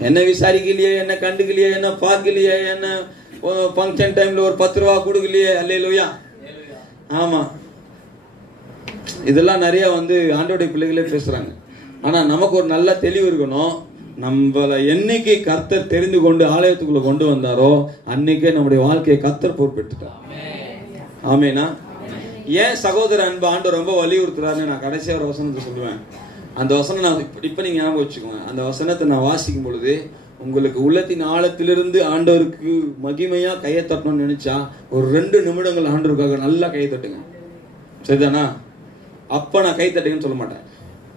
என்ன விசாரிக்கலையே, என்ன கண்டுக்கலையே, என்ன பார்க்கலையே, என்ன ஃபங்க்ஷன் டைம்ல ஒரு 10 ரூபா கொடுக்கலையே. அல்லேலூயா. ஆமா, இதெல்லாம் நிறைய வந்து ஆண்டவருடைய பிள்ளைகளே பேசுறாங்க. ஆனா நமக்கு ஒரு நல்ல தெளிவு இருக்கணும். நம்மளை என்னைக்கு கர்த்தர் தெரிந்து கொண்டு ஆலயத்துக்குள்ள கொண்டு வந்தாரோ அன்னைக்கே நம்முடைய வாழ்க்கையை கர்த்தர் பொறுப்பெடுத்துட்டார். ஆமேனா? ஏன் சகோதர அன்பு ஆண்டவர் ரொம்ப வலியுறுத்துறாருன்னு நான் கடைசியா ஒரு வசனத்தை சொல்லுவேன். அந்த வசனம் நான் இப்ப நீங்க ஞாபகம் வச்சுக்கோங்க. அந்த வசனத்தை நான் வாசிக்கும் பொழுது உங்களுக்கு உள்ளத்தின் ஆழத்திலிருந்து ஆண்டவருக்கு மகிமையா கையை தட்டணும்னு நினைச்சா ஒரு 2 நிமிடங்கள் ஆண்டவருக்காக நல்லா கையை தட்டுங்க. சரிதானா? அப்ப நான் கை தட்டுங்கன்னு சொல்ல மாட்டேன்.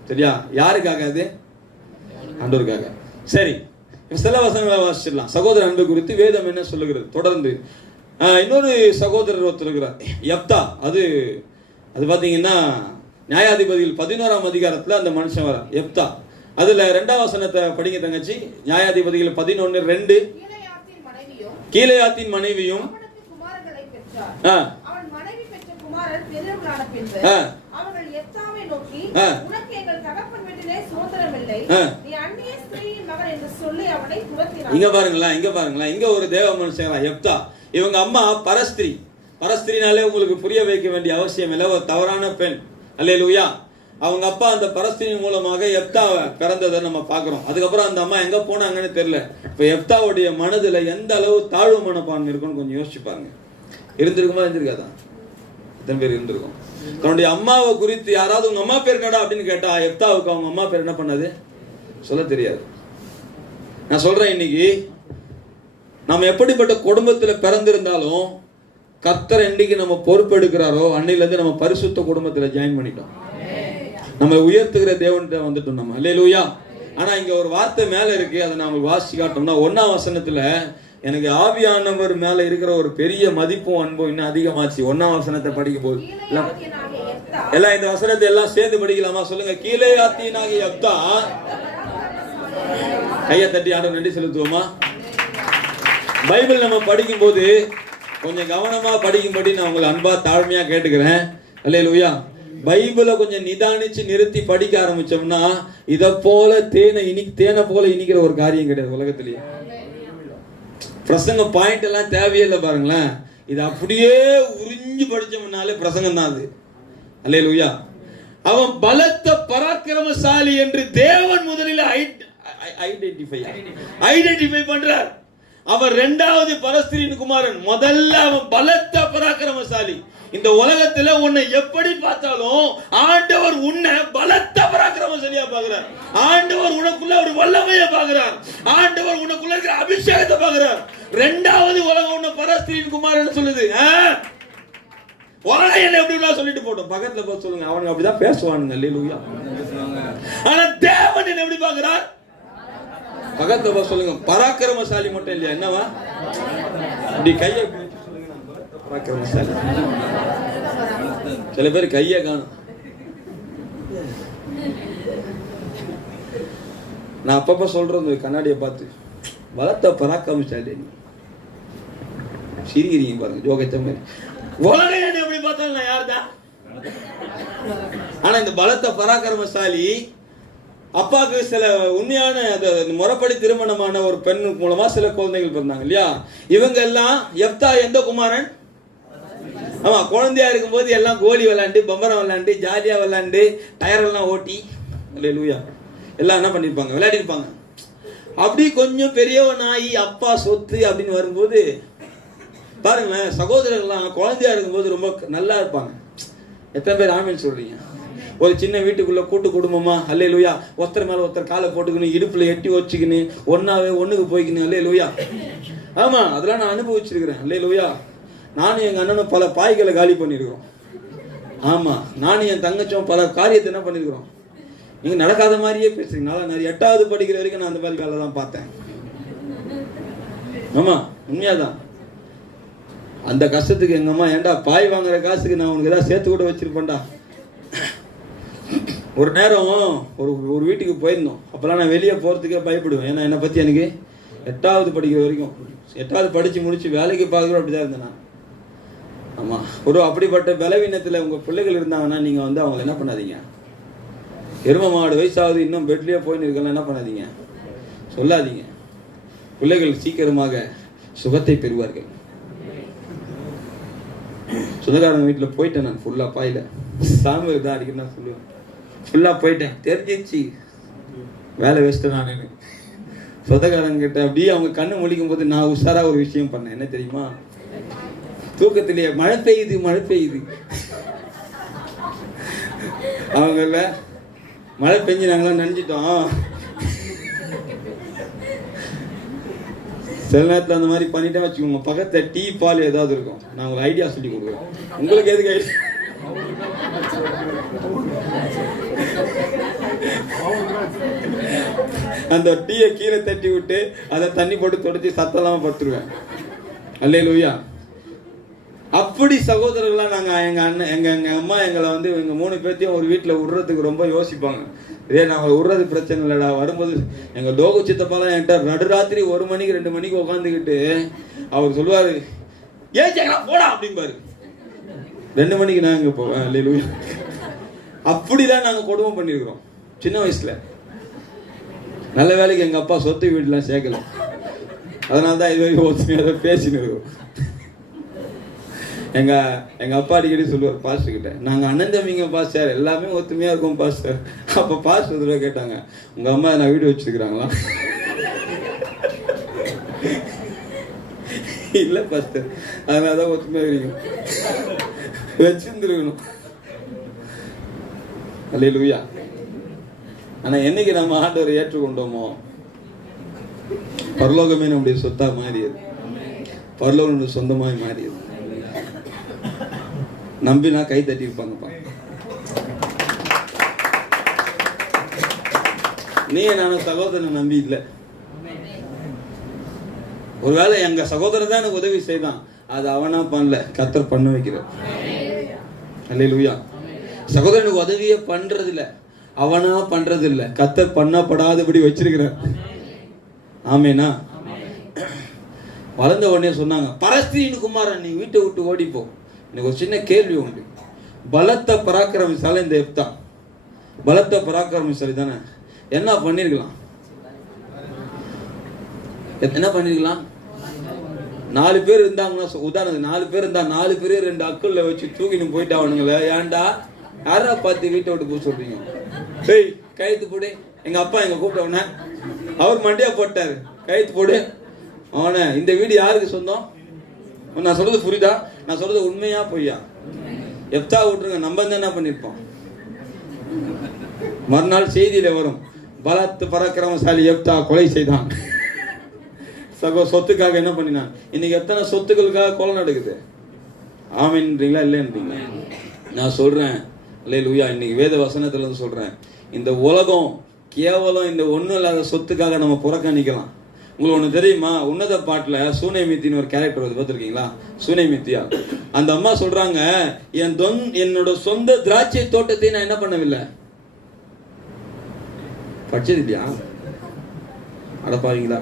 சரியா? யாருக்காக? அது ஆண்டவருக்காக. சரி, சில வசனங்களை வாசிச்சிடலாம். சகோதர அன்பு குறித்து வேதம் என்ன சொல்லுகிறது? தொடர்ந்து இன்னொரு சகோதரர் ஒருத்தர் இருக்கிறார், யெப்தா. அது பாத்தீங்கன்னா நியாயாதிபதிகள் 11ஆம் அதிகாரத்துல அந்த மனுஷன் வர யெப்தா. அதுல 2ஆம் வசனத்தை படிங்க தங்கச்சி. நியாயாதிபதிகள் 11:2. கீலேயாத்தின் மனைவியும் இங்க பாருங்களா, இங்க ஒரு தேவ மனுஷன் யெப்தா. இவங்க அம்மா பரஸ்திரி. பரஸ்திரினாலே உங்களுக்கு புரிய வைக்க வேண்டிய அவசியம் இல்லை, ஒரு தவறான பெண். அல்லேலூயா. அவங்க அப்பா அந்த பரஸ்திரி மூலமாக எப்தா பிறந்ததை நம்ம பார்க்கிறோம். அதுக்கப்புறம் அந்த அம்மா எங்க போனாங்கன்னு தெரியல. இப்ப எப்தாவுடைய மனதுல எந்த அளவு தாழ்வு மனப்பான்மை இருக்குன்னு கொஞ்சம் யோசிச்சு பாருங்க. இருந்திருக்குமா? இருந்திருக்காதா? எத்தனை பேர் இருந்திருக்கும்? தன்னுடைய அம்மாவை குறித்து யாராவது உங்க அம்மா பேர் என்னடா அப்படின்னு கேட்டா எப்தாவுக்கு அவங்க அம்மா பேர் என்ன பண்ணது சொல்ல தெரியாது. நான் சொல்றேன், இன்னைக்கு நம்ம எப்படிப்பட்ட குடும்பத்துல பிறந்திருந்தாலும் கர்த்தர் என்னைக்கு நம்ம பொறுப்பெடுக்கிறாரோ அன்னையில இருந்து நம்ம பரிசுத்த குடும்பத்துல ஜாயின் பண்ணிட்டோம். நம்ம உயர்த்துகிற தேவன்கிட்ட வந்துட்டோம் நம்ம. அல்லேலூயா. ஆனா இங்க ஒரு வார்த்தை மேல இருக்கு, அதை நான் உங்களுக்கு வாசிச்சு காட்டோம்னா 1ஆம் வசனத்துல எனக்கு ஆவியானவர் மேல இருக்கிற ஒரு பெரிய மதிப்பும் அன்பும் இன்னும் அதிகமாச்சு. 1ஆம் வசனத்தை படிக்கும் போது எல்லாம் இந்த வசனத்தை எல்லாம் சேர்ந்து படிக்கலாமா? சொல்லுங்க. கீலேயாத்தியனாகிய யெப்தா. கையை தட்டி ஆண்டவருக்கு நன்றி செலுத்துவோமா? பைபிள் நம்ம படிக்கும் போது கொஞ்சம் கவனமா படிக்கும்படி நான் உங்களை அன்பா தாழ்மையா கேட்டுக்கிறேன். அல்லேலூயா. பைபிளை கொஞ்சம் நிதானிச்சு நிறுத்தி படிக்க ஆரம்பிச்சோம்னா இதை போல தேனை போல இனிக்கிற ஒரு காரியம் கிடையாது உலகத்திலேயே. பிரசங்க பாயிண்ட் எல்லாம் தேவையில்லை பாருங்களேன். இது அப்படியே உறிஞ்சு படிச்சோம்னாலே பிரசங்கம் தான் அது. அல்லேலூயா. அவன் பலத்த பராக்கிரமசாலி என்று தேவன் முதலில் ஐடென்டிஃபை பண்றார். அவன் 2வது பரஸ்திரியின் குமாரன். முதல்ல அவன் பலத்த பராக்கிரமசாலி. இந்த உலகத்துல உன்னை எப்படி பார்த்தாலும் ஆண்டவர் உன்னை பலத்த பராக்கிரமசாலியா பார்க்கிறார். ஆண்டவர் உனக்குள்ள ஒரு வல்லமையை பார்க்கிறார். ஆண்டவர் உனக்குள்ள இருக்கிற அபிஷேகத்தை பார்க்கிறார். 2வது உலகம் உன்னை பரஸ்திரியின் குமாரன் சொல்லுது. உலகம் என்ன எப்படி சொல்லிட்டு போட்டோம், பக்கத்துல போய் சொல்லுங்க, அவனுங்க அப்படிதான் பேசுவானுங்க. அல்லேலூயா. ஆனா தேவன் என்ன எப்படி பார்க்கிறார்? பக்கத்துல போய் சொல்லுங்க, பராக்கிரமசாலி மட்டும் இல்லையா, என்னவா? இப்படி கையை பராக்கிரமசாலி. சில பேர் கையை காணும். நான் அப்பப்ப சொல்றது கண்ணாடியை பார்த்து பலத்த பராக்கிரமசாலி சிரிக்கிறீங்க பாருங்க, ஜோகச்ச மாதிரி. உலகம் எப்படி பார்த்தாலும் யாருதான்? ஆனா இந்த பலத்த பராக்கிரமசாலி அப்பாவுக்கு சில உண்மையான முறைப்படி திருமணமான ஒரு பெண் மூலமா சில குழந்தைகள் பிறந்தாங்க இல்லையா? இவங்க எல்லாம் யெப்தா எந்த குமாரன்? ஆமா, குழந்தையா இருக்கும்போது எல்லாம் கோலி விளையாண்டு, பம்பரம் விளையாண்டு, ஜாலியா விளையாண்டு, டயர் எல்லாம் ஓட்டி, அல்லேலூயா, எல்லாம் என்ன பண்ணிருப்பாங்க, விளையாடி இருப்பாங்க. அப்படி கொஞ்சம் பெரியவன் ஆகி அப்பா சொத்து அப்படின்னு வரும்போது பாருங்களேன், சகோதரர்கள்லாம் குழந்தையா இருக்கும்போது ரொம்ப நல்லா இருப்பாங்க. எத்தனை பேர் ஆமீன் சொல்றீங்க? ஒரு சின்ன வீட்டுக்குள்ள கூட்டு குடும்பமா, அல்லேலூயா, ஒருத்தர் மேல ஒருத்தர் காலை போட்டுக்கணும், இடுப்புல எட்டி வச்சுக்கணும், ஒண்ணுக்கு போய்க்கணும். அல்லேலூயா. ஆமா, அதெல்லாம் நான் அனுபவிச்சிருக்கிறேன். அல்லேலூயா. நானும் எங்க அண்ணனும் பல பாய்களை காலி பண்ணிருக்கிறோம். ஆமா, நானும் என் தங்கச்சும் பல காரியத்தை என்ன பண்ணிருக்கிறோம். நீங்க நடக்காத மாதிரியே பேசுறீங்க. நான் 8வது படிக்கிற வரைக்கும் நான் அந்த மாதிரி வேலை தான் பார்த்தேன். ஆமா, உண்மையாதான். அந்த கஷ்டத்துக்கு எங்க அம்மா, ஏன்டா பாய் வாங்குற காசுக்கு நான் உனக்கு ஏதாவது சேர்த்து கூட வச்சிருப்பேன்டா. ஒரு நேரம் ஒரு வீட்டுக்கு போயிருந்தோம். அப்பெல்லாம் நான் வெளியே போறதுக்கே பயப்படுவேன். ஏன்னா என்னை பத்தி எனக்கு 8வது படிக்கிற வரைக்கும், 8வது படிச்சு முடிச்சு வேலைக்கு பார்க்குறோம், அப்படிதான் இருந்தேன் நான். ஆமா, ஒரு அப்படிப்பட்ட பலவீனத்துல உங்க பிள்ளைகள் இருந்தாங்கன்னா நீங்க அவங்களை என்ன பண்ணாதீங்க. எரும மாடு வயசாவது இன்னும் பெட்லயே போயின்னு இருக்கலாம், என்ன பண்ணாதீங்க, சொல்லாதீங்க. பிள்ளைகள் சீக்கிரமாக சுகத்தை பெறுவார்கள். சொந்தக்காரங்க வீட்டில் போயிட்டேன் நான். ஃபுல்லா பாயில சாமி தான் அடிக்க நான் சொல்லுவேன். ஃபுல்லா போயிட்டேன், தெரிஞ்சிச்சு வேலை வேஸ்ட்டு. நான் சொந்தக்காரங்க கிட்ட அப்படியே அவங்க கண்ணு முழிக்கும் போது நான் உஷாரா ஒரு விஷயம் பண்ணேன். என்ன தெரியுமா? தூக்கத்திலேயே மழை பெய்யுது. அவங்கள மழை பெஞ்சு நாங்களாம் நினைச்சிட்டோம். சில நேரத்தில் அந்த மாதிரி பண்ணிட்டே வச்சுக்கோங்க, பக்கத்துல டீ பால் ஏதாவது இருக்கும், நான் உங்களுக்கு ஐடியா சொல்லி கொடுக்குறேன். உங்களுக்கு எதுக்கு ஐடியா? அந்த டீயை கீழே தட்டி விட்டு அதை தண்ணி போட்டு தொடச்சி சத்தலாம படுத்துருவேன். அல்லேலூயா. அப்படி சகோதரர்களா நாங்க எங்க அண்ணன் எங்க அம்மா எங்களை எங்க 3 பேர்த்தையும் ஒரு வீட்டுல விடுறதுக்கு ரொம்ப யோசிப்பாங்க. நாங்க விடுறது பிரச்சனை இல்லடா. வரும்போது எங்க லோக சித்தப்பாலாம் என்கிட்ட நடுராத்திரி 1 மணிக்கு 2 மணிக்கு உட்காந்துக்கிட்டு அவர் சொல்லுவாரு, ஏன் போடா அப்படிம்பாரு. 2 மணிக்கு நான் இங்க போவேன். அல்லேலூயா. அப்படிதான் நாங்க கொடுமை பண்ணிருக்கிறோம் சின்ன வயசுல. நல்ல வேலைக்கு எங்க அப்பா சொத்து வீடுலாம் சேர்க்கல. அதனாலதான் இது வரைக்கும் பேசின்னு இருக்கோம். எங்க அப்பா அடிக்கடி சொல்லுவார் பாஸ்டர் கிட்ட, நாங்க அண்ணன் தம்பிங்க பாஸ்டர், எல்லாமே ஒத்துமையா இருக்கும் பாஸ்டர். அப்ப பாஸ்டர் கேட்டாங்க, உங்க அம்மா நான் வீடு வச்சிருக்கிறாங்களா? இல்ல பாஸ்டர், அதனாலதான் ஒத்துமையா இருக்கீங்க, வச்சிருந்துருக்கணும். அல்லேலூயா. ஆனா என்னைக்கு நம்ம ஆண்டவரை ஏற்றுக்கொண்டோமோ பரலோகமே நம்முடைய சொத்தா மாறியது, பரலோகம் நம்முடைய சொந்தமாய் மாறியது. நம்பினா கை தட்டி இருப்பாங்கப்பா. நீ நானும் சகோதரனை நம்பி இல்லை. ஒருவேளை எங்க சகோதரன் தான் எனக்கு உதவி செய்தான், அது அவனா பண்ணல, கர்த்தர் பண்ண வைக்கிறார். அல்லேலூயா. சகோதரனுக்கு உதவியே பண்றது இல்ல, அவனா பண்றது இல்ல, கர்த்தர் பண்ணப்படாதபடி வச்சிருக்கிறார். ஆமேனா. வளர்ந்த உடனே சொன்னாங்க, பரஸ்தீன் குமாரன் நீ வீட்டை விட்டு ஓடிப்போ. எனக்கு ஒரு சின்ன கேள்வி உண்டு. பலத்த பராக்கிரமசாலி இந்த எப்தா, பலத்த பராக்கிரமசாலி தானே, என்ன பண்ணிருக்கலாம்? என்ன பண்ணிருக்கலாம்? 4 பேர் இருந்தாங்கன்னா, உதாரணத்துக்கு 4 பேர் இருந்தா 4 பேரே 2 அக்குள்ள வச்சு தூக்கின்னு போயிட்டு அவனுங்களே, ஏன்டா யாரா பார்த்து வீட்டை விட்டு போக சொல்றீங்க? டேய் கைத்து போடு. எங்க அப்பா எங்க கூப்பிட்டவன அவர் மண்டியா போட்டாரு, கைத்து போடு அவனை. இந்த வீடு யாருக்கு சொந்தம்? நான் சொல்றது புரியுதா? நான் சொல்றது உண்மையா பொய்யா? எப்தா விட்டுருங்க, நம்ம தான் என்ன பண்ணிருப்போம்? மறுநாள் செய்தியில வரும், பலத்து பராக்கிரமசாலி எப்தா கொலை செய்தான். சொத்துக்காக என்ன பண்ணினான்? இன்னைக்கு எத்தனை சொத்துக்களுக்காக கொலை நடக்குது? ஆமீன்றீங்களா இல்லைன்றீங்களா? நான் சொல்றேன், அல்லேலூயா. இன்னைக்கு வேத வசனத்துல இருந்து சொல்றேன், இந்த உலகம் கேவலம் இந்த ஒண்ணும் இல்லாத சொத்துக்காக நம்ம புறக்கணிக்கலாம். உங்களுக்கு ஒண்ணு தெரியுமா? உன்னத பாட்டுல சூனைமித்தின்னு ஒரு கேரக்டர் வந்து பார்த்திருக்கீங்களா? சூனைமித்தியா. அந்த அம்மா சொல்றாங்க, என்னோட சொந்த திராட்சை தோட்டத்தை நான் என்ன பண்ணவில்லை. படிச்சது இல்லையா? அடப்பாவீங்களா?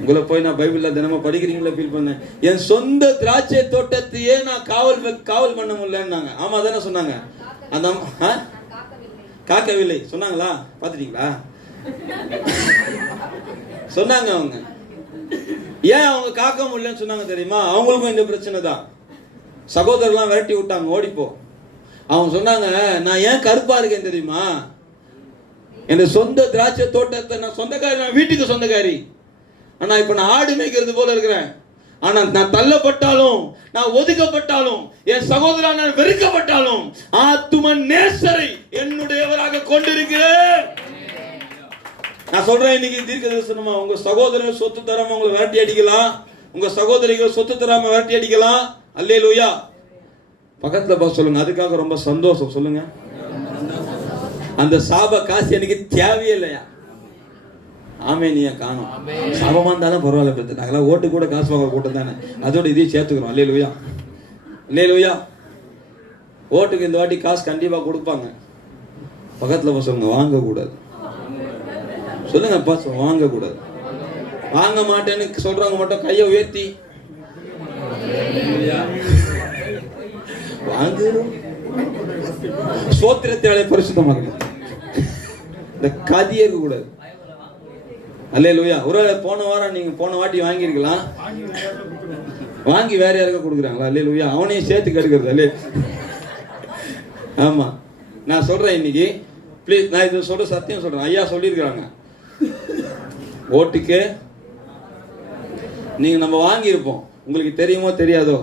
உங்களை போய் நான் பைபிள்ல தினமும் படிக்கிறீங்களா ஃபீல் பண்ணேன். என் சொந்த திராட்சை தோட்டத்தையே நான் காவல் பண்ண முடியலன்னாங்க. ஆமா தானே சொன்னாங்க. அந்த காக்கவில்லை சொன்னாங்களா? பாத்துட்டீங்களா? சொன்னாங்க. அவங்க ஏன் அவங்க காக்க முடியலன்னு சொன்னாங்க தெரியுமா? அவங்களுக்கும் இந்த பிரச்சனை தான். சகோதரர்லாம் விரட்டி விட்டாங்க, ஓடிப்போ. அவங்க சொன்னாங்க, நான் ஏன் கருப்பா இருக்கேன் தெரியுமா? என் சொந்த திராட்சை தோட்டத்தை நான் சொந்தக்காரி, நான் வீட்டுக்கு சொந்தக்காரி. ஆனா இப்ப நான் ஆடு மேய்க்கிறது போல இருக்கிறேன். ஆனா நான் தள்ளப்பட்டாலும், நான் ஒதுக்கப்பட்டாலும், என் சகோதரா நான் வெறுக்கப்பட்டாலும், ஆத்தும நேசரை என்னுடையவராக கொண்டிருக்கிறேன். நான் சொல்றேன், இன்னைக்கு தீர்க்க தரிசனமா உங்க சகோதரர் சொத்து தராம உங்களை விரட்டி அடிக்கலாம், உங்க சகோதரிகள் சொத்து தராம விரட்டி அடிக்கலாம். அல்லேலூயா. பக்கத்துல பார்த்து சொல்லுங்க, அதுக்காக ரொம்ப சந்தோஷம் சொல்லுங்க. அந்த சாப காசு எனக்கு தேவையே இல்லையா? ஆமே, நீங்க காணும். சாபமா இருந்தாலும் பரவாயில்ல பிரச்சனை, நாங்களாம் ஓட்டு கூட காசு வாங்க கூட்டம் தானே, அதோட இதையும் சேர்த்துக்கிறோம். அல்லேலூயா. அல்லேலூயா. ஓட்டுக்கு இந்த வாட்டி காசு கண்டிப்பா கொடுப்பாங்க. பக்கத்துல சொல்லுங்க, வாங்க கூடாது. சொல்லுங்க பாஸ், வாங்க கூடாது. வாங்க மாட்டேன்னு சொல்றவங்க மட்டும் கையை உயர்த்தி வாங்க. சோத்திரத்தை பரிசுத்தமாக இந்த கதியே இருக்க கூடாது. அல்லேலூயா. ஒருவேளை போன வாரம் நீங்க போன வாட்டி வாங்கியிருக்கலாம், வாங்கி வேற யாருக்கும் கொடுக்குறாங்களா? அல்லேலூயா. அவனையும் சேர்த்து கெடுக்கிறது. அல்லே. ஆமா, நான் சொல்றேன் இன்னைக்கு ப்ளீஸ், நான் இது சொல்ற சத்தியம் சொல்றேன். ஐயா சொல்லியிருக்கிறாங்க, ஓட்டுக்கு நீங்க நம்ம வாங்கியிருப்போம், உங்களுக்கு தெரியுமோ தெரியாதோ,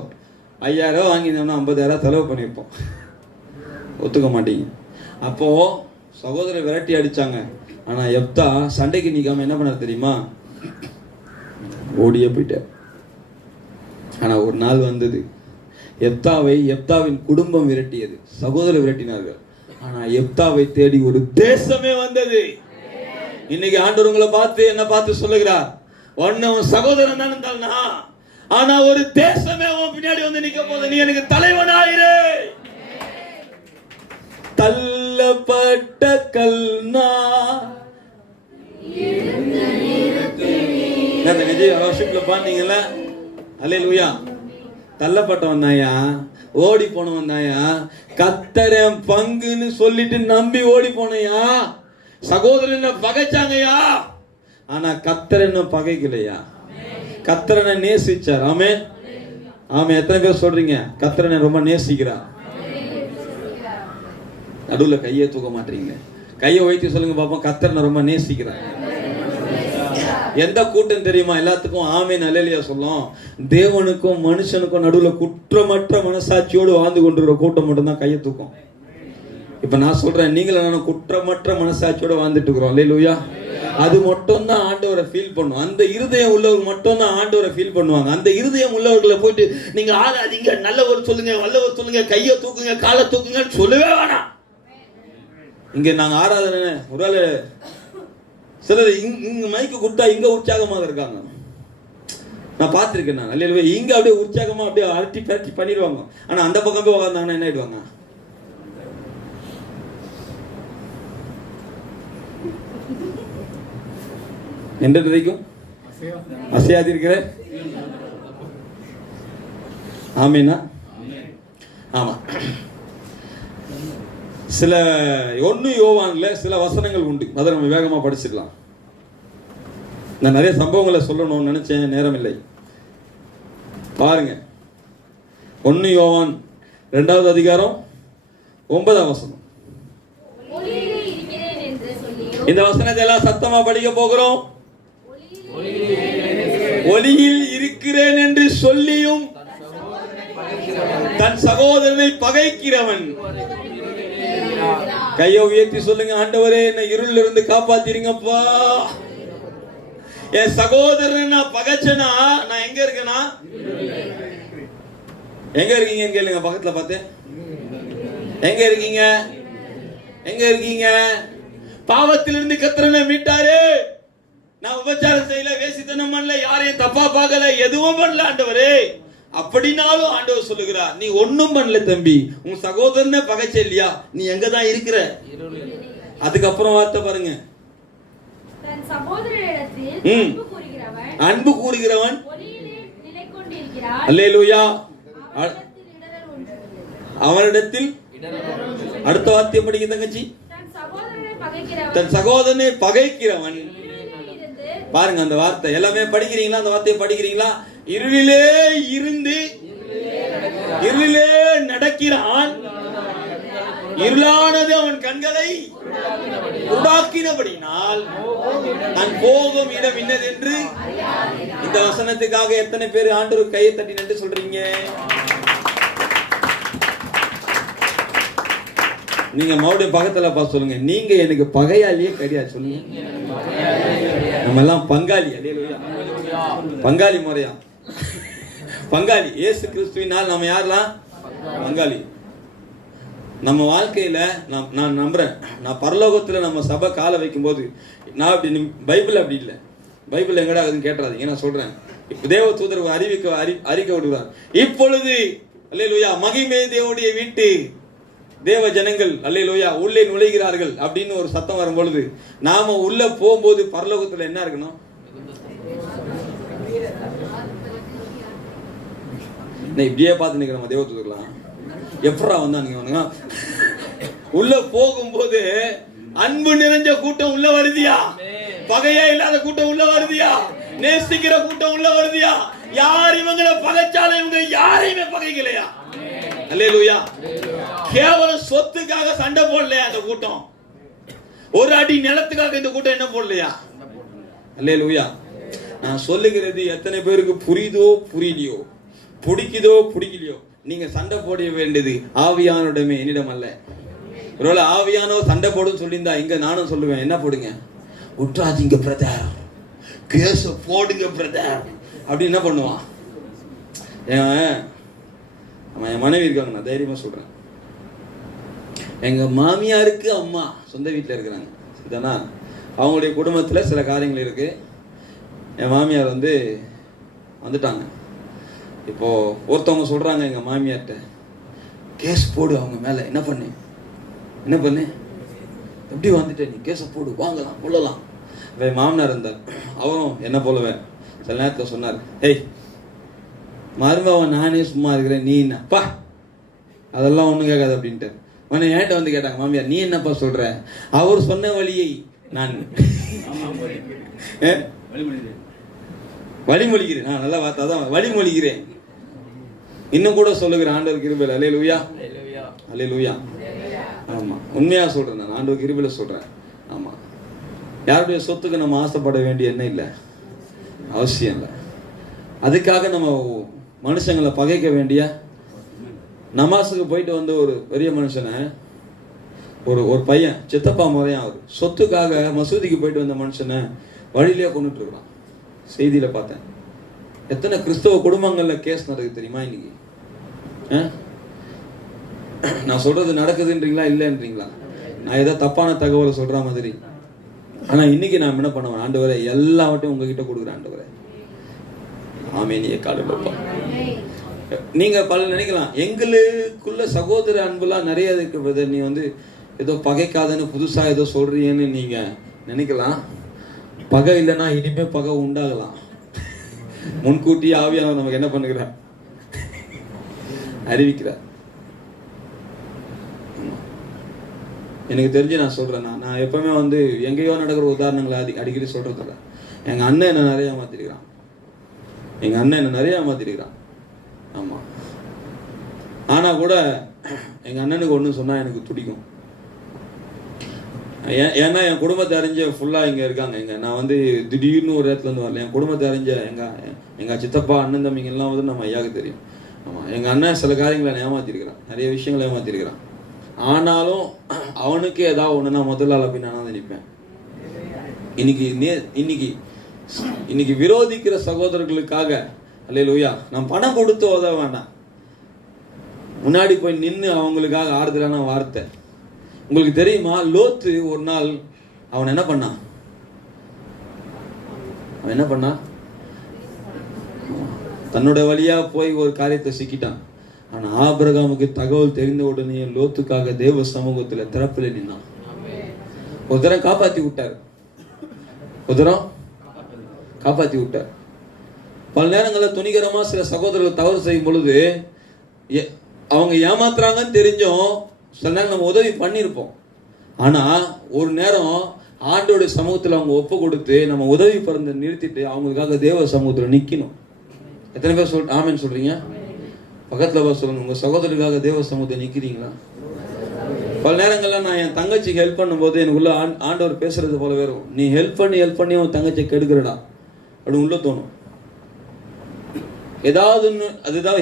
5000 வாங்கியிருந்தோம்னா 50,000 செலவு பண்ணியிருப்போம். ஒத்துக்க மாட்டீங்க. அப்போ சகோதரர் விரட்டி அடிச்சாங்க. ஆனா எப்தா சண்டைக்கு நிக்காம என்ன பண்ண தெரியுமா? ஓடியே போயிட்டார். ஆனா ஒரு நாள் வந்தது, எப்தாவின் குடும்பம் விரட்டியது, சகோதரர் விரட்டினார்கள். ஆனா எப்தாவை தேடி ஒரு தேசமே வந்தது. இன்னைக்கு ஆண்டவர் உங்களை பார்த்து என்ன பார்த்து சொல்லுகிறார், உன் சகோதரன் தான் இருந்தால்னா, ஆனா ஒரு தேசமே உன் பின்னாடி வந்து நிக்க போது, நீ எனக்கு தலைவனாயிரு. தள்ளப்பட்ட கல்னா பாத்தீங்கல்ல? அல்லேலூயா. தள்ளப்பட்டவன் தாயா, ஓடி போனவன் தாயா, கர்த்தரின் பங்குன்னு சொல்லிட்டு நம்பி ஓடி போனையா. சகோதரனை பகைச்சாங்கயா, ஆனா கர்த்தர் என்ன பகைக்கலையா, கர்த்தரனை நேசிச்சார். ஆமென். ஆமா, எத்தனை பேர் சொல்றீங்க கர்த்தரை ரொம்ப நேசிக்கிறார்? நடுவுல கையை தூக்க மாட்டீங்க. கையை வைத்து சொல்லுங்க பாப்போம், கர்த்தரை ரொம்ப நேசிக்கிறார். எந்த கூட்டம் தெரியுமா? எல்லாத்துக்கும் ஆமென் அல்லேலூயா சொல்லும். தேவனுக்கும் மனுஷனுக்கும் நடுவுல குற்றமற்ற மனசாட்சியோடு வாழ்ந்து கொண்டிருக்கிற கூட்டம் மட்டும்தான் கையை தூக்கும். இப்ப நான் சொல்றேன், நீங்களும் நானும் குற்றமற்ற மனசாட்சியோட வாழ்ந்துட்டு இருக்கிறோம். அல்லேலூயா. அது மட்டும் தான் ஆண்டவரை ஃபீல் பண்ணும். அந்த இருதயம் உள்ளவர்கள் மட்டும் தான் ஆண்டவரை ஃபீல் பண்ணுவாங்க. அந்த இருதயம் உள்ளவர்களை போயிட்டு நீங்க ஆகாதீங்க, நல்லவர் சொல்லுங்க, வல்லவர் சொல்லுங்க, கையை தூக்குங்க, காலை தூக்குங்கன்னு சொல்லவே வேணாம். இங்க நாங்க ஆராதனை ஒருவேளை சிலர் இங்க மைக்கு கொடுத்தா இங்க உற்சாகமாக இருக்காங்க, நான் பார்த்திருக்கேன். நான் அல்லேலூயா. இங்க அப்படியே உற்சாகமா அப்படியே அலட்டி பரட்டி பண்ணிடுவாங்க. ஆனா அந்த பக்கம் போய் உட்கார்ந்தாங்கன்னா என்ன ஆயிடுவாங்க? என்ற வரைக்கும் அசையாதிருக்கிற ஆமீனா? ஆமா. சில 1 யோவான்ல சில வசனங்கள் உண்டு, அதை நம்ம வேகமா படிச்சுக்கலாம். நான் நிறைய சம்பவங்களை சொல்லணும்னு நினைச்சேன், நேரம் இல்லை. பாருங்க, 1 யோவான் 2வது அதிகாரம் 9ஆம் வசனம். இந்த வசனத்தை எல்லாம் சத்தமா படிக்க போகிறோம். ஒளியில் இருக்கிறேன் என்று சொல்லியும் தன் சகோதரனை பகைக்கிறவன். கையை உயர்த்தி சொல்லுங்க, ஆண்டவரே என்னை இருளில் இருந்து காப்பாத்திருங்கப்பா. என் சகோதரன் நான் பகைச்சனா நான் எங்க இருக்கேனா? எங்க இருக்கீங்க கேளுங்க, பக்கத்துல பார்த்தேன். எங்க இருக்கீங்க? எங்க இருக்கீங்க? பாவத்திலிருந்து கர்த்தரை மீட்டாரு. நான் உபச்சாரம் செய்யல, வேசித்தனம் பண்ணல, யாரையும் தப்பா பார்க்கல, எதுவும் பண்ணல ஆண்டவரே. அப்படினாலும் ஆண்டவர் சொல்லுகிறார், நீ ஒண்ணும் பண்ணல தம்பி, உன் சகோதரனை பகைச்ச இல்லையா, நீ எங்க தான் இருக்கிற? அதுக்கப்புறம் வார்த்தை பாருங்க, அன்பு கூறுகிறவன் அல்லேலூயா அவனிடத்தில். அடுத்த வார்த்தையை படிக்க தங்கச்சி, தன் சகோதரனை பகைக்கிறவன். பாருங்க அந்த வார்த்தை எல்லாமே படிக்கிறீங்களா? அந்த வார்த்தையை படிக்கிறீங்களா? இருளிலே இருந்து இருளிலே நடக்கிறான், இருளானது அவன் கண்களை உண்டாக்கினபடினால் நான் போகும் இடம் இன்னதென்று. இந்த வசனத்துக்காக எத்தனை பேர் ஆண்டவர் கையை தட்டி நின்று சொல்றீங்க? நீங்க மறுபடியும் பக்கத்துல பார்த்து சொல்லுங்க, நீங்க எனக்கு பகையாளியே கிடையாது சொல்லுங்க. நம்ம எல்லாம் பங்காளி. அல்லேலூயா. பங்காளி முறையா? பங்காளி. இயேசு கிறிஸ்துவினால் நம்ம யாரெல்லாம் பங்காளி? நம்ம வாழ்க்கையில நான் நம்புறேன், நான் பரலோகத்துல நம்ம சபை காலை வைக்கும் போது நான் அப்படி, பைபிள் அப்படி இல்லை. பைபிள் எங்கடா அதுன்னு கேட்டுறாதீங்க, நான் சொல்றேன். இப்ப தேவ தூதர் அறிக்கை விடுவார், இப்பொழுது அல்லேலூயா மகிமை தேவனுடைய வீட்டு தேவ ஜனங்கள் அல்லேலூயா உள்ளே நுழைகிறார்கள் அப்படின்னு ஒரு சத்தம் வரும் பொழுது நாம உள்ள போகும்போது பரலோகத்துல என்ன இருக்கணும்? இப்படியே பார்த்து நிக்கிறோம் தேவ தூதர்களாம். எப்படா வந்தானுங்க? உள்ள போகும்போது அன்பு நிறைஞ்ச கூட்டம் உள்ள வருதியா? பகையா இல்லாத கூட்டம் உள்ள வருதியா? நேசிக்கிற கூட்டம் உள்ள வருதியா? யார் இவங்களை பகைச்சாலும் இவங்க யாரையுமே பகைக்கலையா? அல்லேலூயா. கேவலம் சொத்துக்காக சண்டை போடலையா அந்த கூட்டம்? ஒரு அடி நிலத்துக்காக இந்த கூட்டம் என்ன போடலையா? அல்லேலூயா. நான் சொல்லுகிறது எத்தனை பேருக்கு புரியுதோ புரியலையோ, பிடிக்குதோ பிடிக்கலையோ, நீங்க சண்டை போட வேண்டியது ஆவியானோடமே, என்னிடம் அல்ல. ஒருவேளை ஆவியானோ சண்டை போடுன்னு சொல்லியிருந்தா இங்க நானும் சொல்லுவேன், என்ன போடுங்க, உட்ராஜிங்க பிரதர், கேச போடுங்க பிரதர் அப்படி என்ன பண்ணுவான்? என் மனைவி இருக்காங்க, நான் தைரியமா சொல்றேன். எங்க மாமியாருக்கு அம்மா சொந்த வீட்டில் இருக்கிறாங்க, இதுதானா? அவங்களுடைய குடும்பத்துல சில காரியங்கள் இருக்கு. என் மாமியார் வந்துட்டாங்க. இப்போ ஒருத்தவங்க சொல்றாங்க எங்க மாமியார்ட்ட, கேஸ் போடு அவங்க மேல. என்ன பண்ணு எப்படி வந்துட்டேன், நீ கேஸ போடு, வாங்கலாம் கொள்ளலாம். மாமனார் இருந்தார், அவரும் என்ன போலவே சில நேரத்தில் சொன்னார், ஏய் மருமவன் நானே சும்மா இருக்கிறேன், நீ என்னப்பா அதெல்லாம் ஒண்ணும் கேட்காது அப்படின்ட்டு. உடனே என்கிட்ட கேட்டாங்க மாமியார், நீ என்னப்பா சொல்ற? அவர் சொன்ன வழியை நான் வழிமொழிகிறேன். நல்லா வார்த்தை தான், வழிமொழிகிறேன். இன்னும் கூட சொல்லுகிற ஆண்டவர் கிருபையில. அல்லேலூயா, அல்லேலூயா. அல்லேலூயா. ஆமா, உண்மையா சொல்றேன், நான் ஆண்டவர் கிருபையில சொல்றேன். ஆமா, யாருடைய சொத்துக்கு நம்ம ஆசைப்பட வேண்டிய என்ன இல்லை, அவசியம் இல்லை. அதுக்காக நம்ம மனுஷங்களை பகைக்க வேண்டிய. நமாஸுக்கு போயிட்டு வந்து ஒரு பெரிய மனுஷனை, ஒரு பையன் சித்தப்பா முறையா அவர் சொத்துக்காக மசூதிக்கு போயிட்டு வந்த மனுஷனை வழியிலேயே கொண்டுட்டு இருக்கான். செய்தியில பார்த்தேன். எத்தனை கிறிஸ்தவ குடும்பங்கள்ல கேஸ் நடக்குது தெரியுமா இன்னைக்கு? நான் சொல்றது நடக்குதுன்றீங்களா இல்லைன்றீங்களா? நான் ஏதோ தப்பான தகவலை சொல்ற மாதிரி. ஆனா இன்னைக்கு நான் என்ன பண்ணுவேன், ஆண்டவரே எல்லாவற்றையும் உங்ககிட்ட கொடுக்குறேன் ஆண்டவரே. ஆமேனிய காடுப்பா. நீங்க பல நினைக்கலாம், எங்களுக்குள்ள சகோதர அன்புலாம் நிறைய இருக்கிறது, நீ வந்து ஏதோ பகைக்காதன்னு புதுசா ஏதோ சொல்றீங்கன்னு நீங்க நினைக்கலாம். பகை இல்லைன்னா இனிமே பகை உண்டாகலாம். முன்கூட்டி ஆவியானவர் நமக்கு என்ன பண்ணுகிறார், அறிவிக்கிறார். எனக்கு தெரிஞ்சு நான் சொல்றேன், நான் எப்பவுமே வந்து எங்கேயோ நடக்கிற உதாரணங்களை அடிக்கடி சொல்றதில்ல. எங்க அண்ணன் என்ன நிறைய மாத்திருக்கிறான், எங்க அண்ணன் என்ன நிறைய மாத்திருக்கிறான். ஆமா, ஆனா கூட எங்க அண்ணனுக்கு ஒண்ணு சொன்னா எனக்கு துடிக்கும். ஏன்னா என் குடும்பத்தை அறிஞ்ச ஃபுல்லா இங்க இருக்காங்க. நான் வந்து திடீர்னு ஒரு இடத்துல இருந்து வரல. என் குடும்பத்தை அறிஞ்ச எங்க சித்தப்பா அண்ணன் தம்பிங்க எல்லாம் வந்து நம்ம ஐயாவுக்கு தெரியும். ஆமா, எங்க அண்ணன் சில காரியங்களை ஏமாத்திருக்கிறான், நிறைய விஷயங்களை ஏமாத்திருக்கிறான். ஆனாலும் அவனுக்கு ஏதாவது ஒண்ணுன்னா முதல்ல போய் நான் தான் நிற்பேன். இன்னைக்கு விரோதிக்கிற சகோதரர்களுக்காக அல்லேலூயா நான் பணம் கொடுத்து உதவ வேண்டாம், முன்னாடி போய் நின்று அவங்களுக்காக ஆறுதலான வார்த்தை. உங்களுக்கு தெரியுமா, லோத்து ஒரு நாள் அவன் என்ன பண்ணான், தன்னோட வழியா போய் ஒரு காரியத்தை சிக்கிட்டான். ஆனா ஆபிரகாமுக்கு தகவல் தெரிந்த உடனே லோத்துக்காக தேவ சமூகத்துல திறப்பில் நின்னான். ஒரு தரம் காப்பாத்தி விட்டார். பல நேரங்களில் துணிகரமா சில சகோதரர்கள் தவறு செய்யும் பொழுது அவங்க ஏமாத்துறாங்கன்னு தெரிஞ்சும் சில நேரம் நம்ம உதவி பண்ணியிருப்போம். ஆனா ஒரு நேரம் ஆண்டோடைய சமூகத்துல அவங்க ஒப்பு கொடுத்து நம்ம உதவி பிறந்த நிறுத்திட்டு அவங்களுக்காக தேவ சமூகத்துல நிக்கணும். எத்தனை பேர் ஆமென் சொல்றீங்க? பக்கத்துல சொல்லுங்க, உங்க சகோதரருக்காக தேவ சமூகத்தை நிக்கிறீங்களா? பல நேரங்கள்ல நான் என் தங்கச்சிக்கு ஹெல்ப் பண்ணும்போது எனக்குள்ள ஆண்டவர் பேசுறது போல வரும், நீ ஹெல்ப் பண்ணி உன் தங்கச்சியை கெடுக்கிறடா அப்படி உள்ள தோணும். ஏதாவது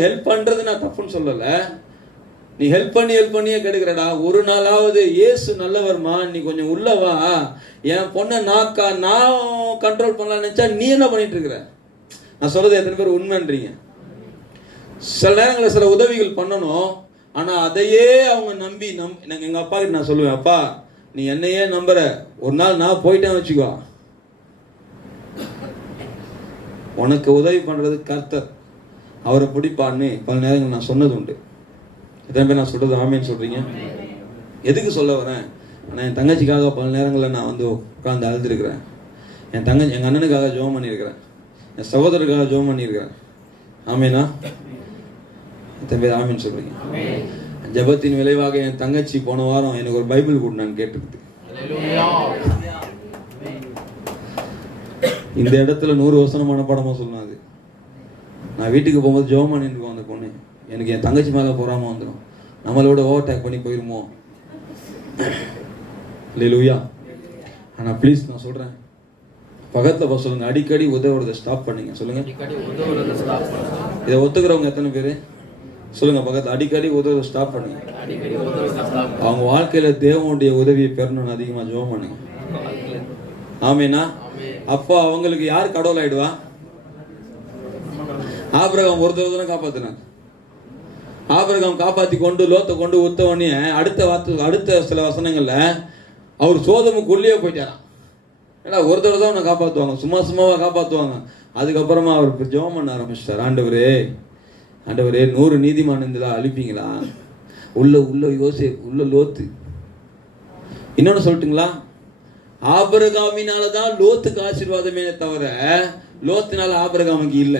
ஹெல்ப் பண்றது நான் தப்புன்னு சொல்லல, நீ ஹெல்ப் பண்ணியே கெடுக்கிறடா. ஒரு நாளாவது இயேசு நல்லவர்மா, நீ கொஞ்சம் உள்ளவா, என் பொண்ணை நான் கண்ட்ரோல் பண்ணலாம்னு நினைச்சா நீ என்ன பண்ணிட்டு இருக்கிற? நான் சொல்றது எத்தனை பேர் உண்மைன்றீங்க? சில நேரங்களில் சில உதவிகள் பண்ணணும், ஆனா அதையே அவங்க நம்பி எங்க அப்பா கிட்ட நான் சொல்லுவேன், அப்பா நீ என்னையே நம்புற, ஒரு நாள் நான் போயிட்டேன்னு வச்சுக்கோ, உனக்கு உதவி பண்றது கர்த்தர், அவரை பிடிப்பான்னு பல நேரங்கள் நான் சொன்னது உண்டு. எத்தனை பேர் நான் சொல்றது ஆமேன்னு சொல்றீங்க? எதுக்கு சொல்ல வரேன், ஆனா என் தங்கச்சிக்காக பல நேரங்களில் நான் வந்து உட்கார்ந்து அழுதுருக்கிறேன். எங்க அண்ணனுக்காக ஜெபம் பண்ணியிருக்கிறேன், என் சகோதரருக்காக ஜெபம் பண்ணியிருக்கிறேன். ஆமேனா? எத்தனை பேர் ஆமேன்னு சொல்றீங்க? ஜெபத்தின் விளைவாக என் தங்கச்சி போன வாரம் எனக்கு ஒரு பைபிள் கொடுனான்னு கேட்டுருக்கு. இந்த இடத்துல 100 வசனம் மனப்பாடமா சொன்னாது. நான் வீட்டுக்கு போகும்போது ஜெபம் பண்ணிருக்கோம், அந்த பொண்ணு எனக்கு என் தங்கச்சி மேல போறாம வந்துடும், நம்மளோட ஓவர்டேக் பண்ணி போயிருமோ. அல்லேலூயா. ஆனா ப்ளீஸ் நான் சொல்றேன், பக்கத்துல சொல்லுங்க, அடிக்கடி உதவுறதை ஸ்டாப் பண்ணுங்க. சொல்லுங்க, இதை ஒத்துக்கிறவங்க எத்தனை பேரு சொல்லுங்க பக்கத்துல, அடிக்கடி உதவுறதை ஸ்டாப் பண்ணுங்க. அவங்க வாழ்க்கையில தேவனுடைய உதவியை பெறணும்னு அதிகமா ஜெபம் பண்ணுங்க. ஆமேனா? அப்போ அவங்களுக்கு யார் கடவுள் ஆயிடுவா? ஆபிரகாம் ஒரு தடவை காப்பாத்தினாங்க. ஆபிரகாம் காப்பாத்தி கொண்டு லோத்தை கொண்டு உத்தவனே அடுத்த சில வசனங்கள்ல அவர் சோதமுக்குள்ளேயே போயிட்டாராம். ஏன்னா ஒரு தடவை தான் அவனை காப்பாற்றுவாங்க, சும்மாவா காப்பாற்றுவாங்க. அதுக்கப்புறமா அவர் ஜெபம் பண்ண ஆரம்பிச்சிட்டார், ஆண்டவரே 100 நீதிமான் இருந்தா அழிப்பீங்களா? உள்ள லோத்து. இன்னொன்னு சொல்லட்டுங்களா, ஆபிரகாமினாலதான் லோத்துக்கு ஆசீர்வாதமே தவிர லோத்தினால ஆபிரகாமுக்கு இல்ல.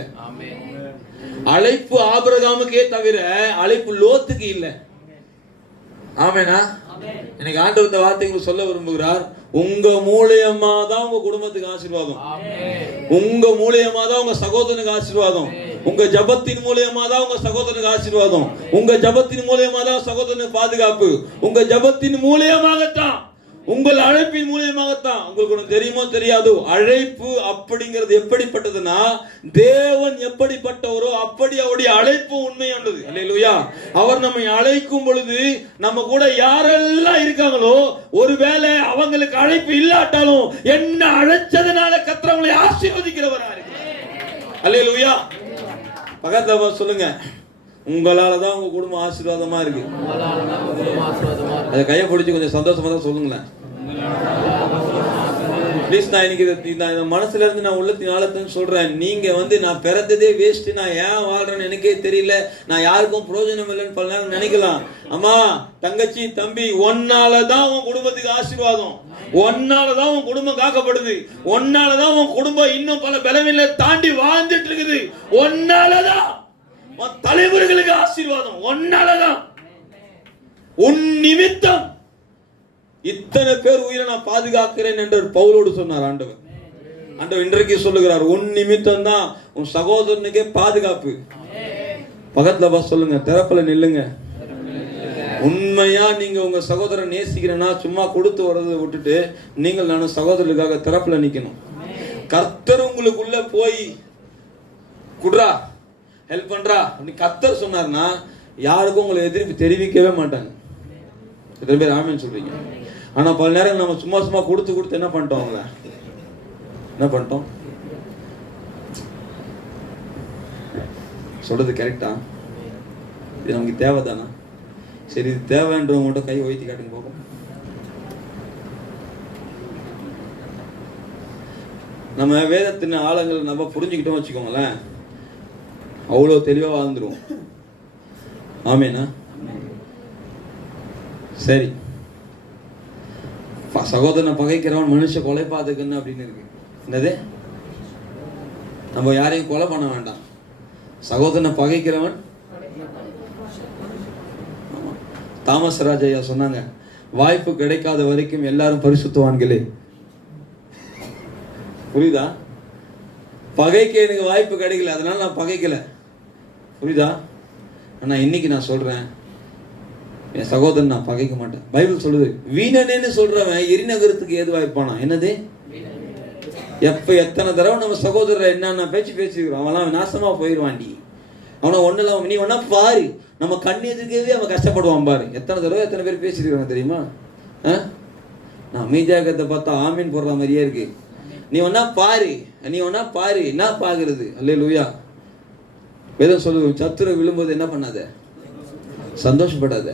அழைப்பு ஆபிரகாமுக்கே தவிர அழைப்பு லோத்துக்கு இல்ல. ஆமேனா? எனக்கு ஆண்டவர் இந்த வார்த்தைகளை சொல்ல விரும்புகிறார், உங்க மூலியமா தான் உங்க குடும்பத்துக்கு ஆசீர்வாதம், உங்க மூலியமா தான் உங்க சகோதரனுக்கு ஆசீர்வாதம். உங்க ஜபத்தின் மூலியமா தான் உங்க சகோதரனுக்கு ஆசீர்வாதம். உங்க ஜபத்தின் மூலியமா தான் சகோதரனுக்கு பாதுகாப்பு. உங்க ஜபத்தின் மூலியமாகத்தான், உங்கள் அழைப்பின் மூலியமாகத்தான். உங்களுக்கு ஒன்று தெரியுமோ தெரியாது, அழைப்பு அப்படிங்கிறது எப்படிப்பட்டதுன்னா, தேவன் எப்படிப்பட்டவரோ அப்படி அவருடைய அழைப்பு உண்மையானது. அல்லேலூயா. அவர் நம்மை அழைக்கும் பொழுது நம்ம கூட யாரெல்லாம் இருக்காங்களோ, ஒருவேளை அவங்களுக்கு அழைப்பு இல்லாட்டாலும் என்ன அழைச்சதுனால கர்த்தர் அவங்களை ஆசீர்வதிக்கிறவரா இருக்கிறார். அல்லேலூயா. பக்கத்துல சொல்லுங்க, உங்களால தான் உங்க குடும்பம் ஆசீர்வாதமா இருக்கு. அதை கையை பிடிச்சி கொஞ்சம் சந்தோஷமா தான் சொல்லுங்களேன் ப்ளீஸ். நான் இன்னைக்கு மனசுல இருந்து நான் உள்ளத்தின் ஆழத்துன்னு சொல்றேன். நீங்க நான் பிறந்ததே வேஸ்ட், நான் ஏன் வாழ்றேன்னு எனக்கே தெரியல, நான் யாருக்கும் பிரயோஜனம் இல்லைன்னு பல நேரம் நினைக்கலாம். அம்மா, தங்கச்சி, தம்பி, ஒன்னாலதான் உன் குடும்பத்துக்கு ஆசீர்வாதம், ஒன்னாலதான் உன் குடும்பம் காக்கப்படுது, ஒன்னாலதான் உன் குடும்பம் இன்னும் பல பலவீனங்களை தாண்டி வாழ்ந்துட்டு இருக்குது, ஒன்னாலதான் தலைவர்களுக்கு ஆசீர்வாதம், ஒன்னாலதான். உன் நிமித்தம் இத்தனை பேர் உயிரை நான் பாதுகாக்கிறேன் என்று பவுலோடு சொன்னார் ஆண்டவர். ஆண்டவர் இன்றைக்கு சொல்லுகிறார், உன் நிமித்தம் தான் உன் சகோதரனுக்கே பாதுகாப்பு. பக்கத்துல சொல்லுங்க, திறப்புல நில்லுங்க. உண்மையா நீங்க உங்க சகோதரன் நேசிக்கிறேன்னா சும்மா கொடுத்து வர்றதை விட்டுட்டு நீங்கள் நானும் சகோதரனுக்காக திறப்புல நிக்கணும். கர்த்தர் உங்களுக்குள்ள போய் குடுறா, ஹெல்ப் பண்றா அப்படின்னு கர்த்தர் சொன்னார்னா யாருக்கும் உங்களை எதிர்ப்பு தெரிவிக்கவே மாட்டாங்க. எத்தனை பேர் ஆமேன்னு சொல்றீங்க? ஆனா பல நேரம் நம்ம சும்மா சும்மா கொடுத்து என்ன பண்ணிட்டோம், அவங்கள என்ன பண்ணிட்டோம்? சொல்றது கரெக்டா? இது நமக்கு தேவைதானா? சரி, இது தேவைன்றவங்கள்ட்ட கை வைத்து காட்டுங்க போகும். நம்ம வேதத்தின் ஆழங்கள் நம்ம புரிஞ்சுக்கிட்டோம் வச்சுக்கோங்களேன், அவ்வளோ தெளிவா வாழ்ந்துருவோம். ஆமேனா? சரி, சகோதரனை பகைக்கிறவன் மனுஷ கொலை பாதுகன்னு அப்படின்னு இருக்கு. என்னது? நம்ம யாரையும் கொலை பண்ண வேண்டாம். சகோதரனை பகைக்கிறவன், தாமஸ் ராஜையா சொன்னாங்க, வாய்ப்பு கிடைக்காத வரைக்கும் எல்லாரும் பரிசுத்தவான்களே. புரியுதா? பகைக்க எனக்கு வாய்ப்பு கிடைக்கல, அதனால நான் பகைக்கல. புரியுதா? ஆனா இன்னைக்கு நான் சொல்றேன், என் சகோதரன் நான் பகைக்க மாட்டேன். பைபிள் சொல்லுது, வீணனேன்னு சொல்றவன் எரிநகரத்துக்கு ஏதுவாய்ப்பானா. என்னது? எப்ப எத்தனை தடவை நம்ம சகோதரர் என்னென்ன பேசிக்கிறோம், அவன் நாசமா போயிடுவாண்டி, அவனை ஒண்ணுல நீ ஒன்னா பாரு, நம்ம கண்ணீருக்கவே அவன் கஷ்டப்படுவான் பாரு. எத்தனை தடவை எத்தனை பேர் பேசிக்கிறாங்க தெரியுமா? நான் மீஜாக்கத்தை பார்த்தா ஆமீன் போடுற மாதிரியே இருக்கு. நீ ஒன்னா பாரு, என்ன பாக்குறது? அல்லேலூயா. வேதம் சொல்லுது, சத்துரு விழும்போது என்ன பண்ணாத, சந்தோஷப்படாத.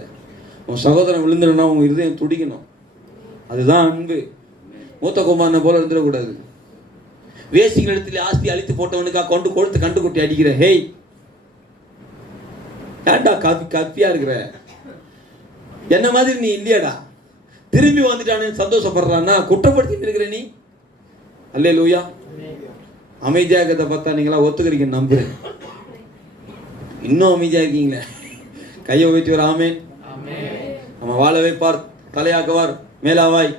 உன் சகோதரன் விழுந்துடனா உங்க இருதயம் துடிக்கணும். அதுதான் அன்பு. மூத்த குமாரனை போல இருந்துடக்கூடாது. வேசிகள் இடத்துல ஆஸ்தி அழித்து போட்டவனுக்கா கொண்டு கொடுத்து கண்டு கொட்டி அடிக்கிற. ஹேய், ஏன்டா கப்பியா இருக்கிற? என்ன மாதிரி நீ இல்லையாடா? திரும்பி வந்துட்டானு சந்தோஷப்படுறான்னா குற்றப்படுத்திட்டு இருக்கிற நீ. அல்லேலூயா. அமைதியாகத்தை பார்த்தா நீங்களா ஒத்துக்கிறீங்க நம்புறேன். இன்னும் அமைதியா இருக்கீங்களே, கையை வைத்து ஒரு ஆமேன். நம்ம வாழ வைப்பார், தலையாக்குவார், மேலாவாய்.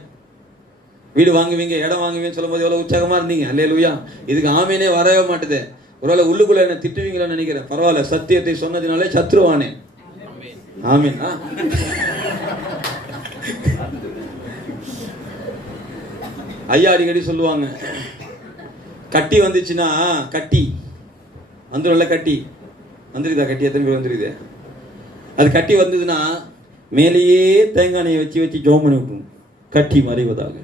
வீடு வாங்குவீங்க, இடம் வாங்குவீங்கன்னு சொல்லும் போது எவ்வளவு உற்சாகமா இருந்தீங்க. அல்லேலூயா. இதுக்கு ஆமேனே வரவே மாட்டுது. ஒருவேளை உள்ளுக்குள்ள என்ன திட்டுவீங்களான்னு நினைக்கிறேன். பரவாயில்ல, சத்தியத்தை சொன்னதுனாலே சத்ருவானே. ஆமேன். ஐயா அடிக்கடி சொல்லுவாங்க, கட்டி வந்துச்சுன்னா, கட்டி வந்துடும்ல, கட்டி வந்துருக்குதா? கட்டி எத்தனை பேர் வந்துருக்குது? அது கட்டி வந்ததுன்னா மேலேயே தேங்காய் எண்ணெயை வச்சு ஜோம் பண்ணி விட்டுணும். கட்டி மறைவதாக